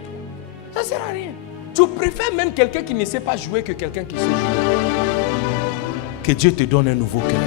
Ça ne sert à rien. Tu préfères même quelqu'un qui ne sait pas jouer que quelqu'un qui sait jouer. Que Dieu te donne un nouveau cœur.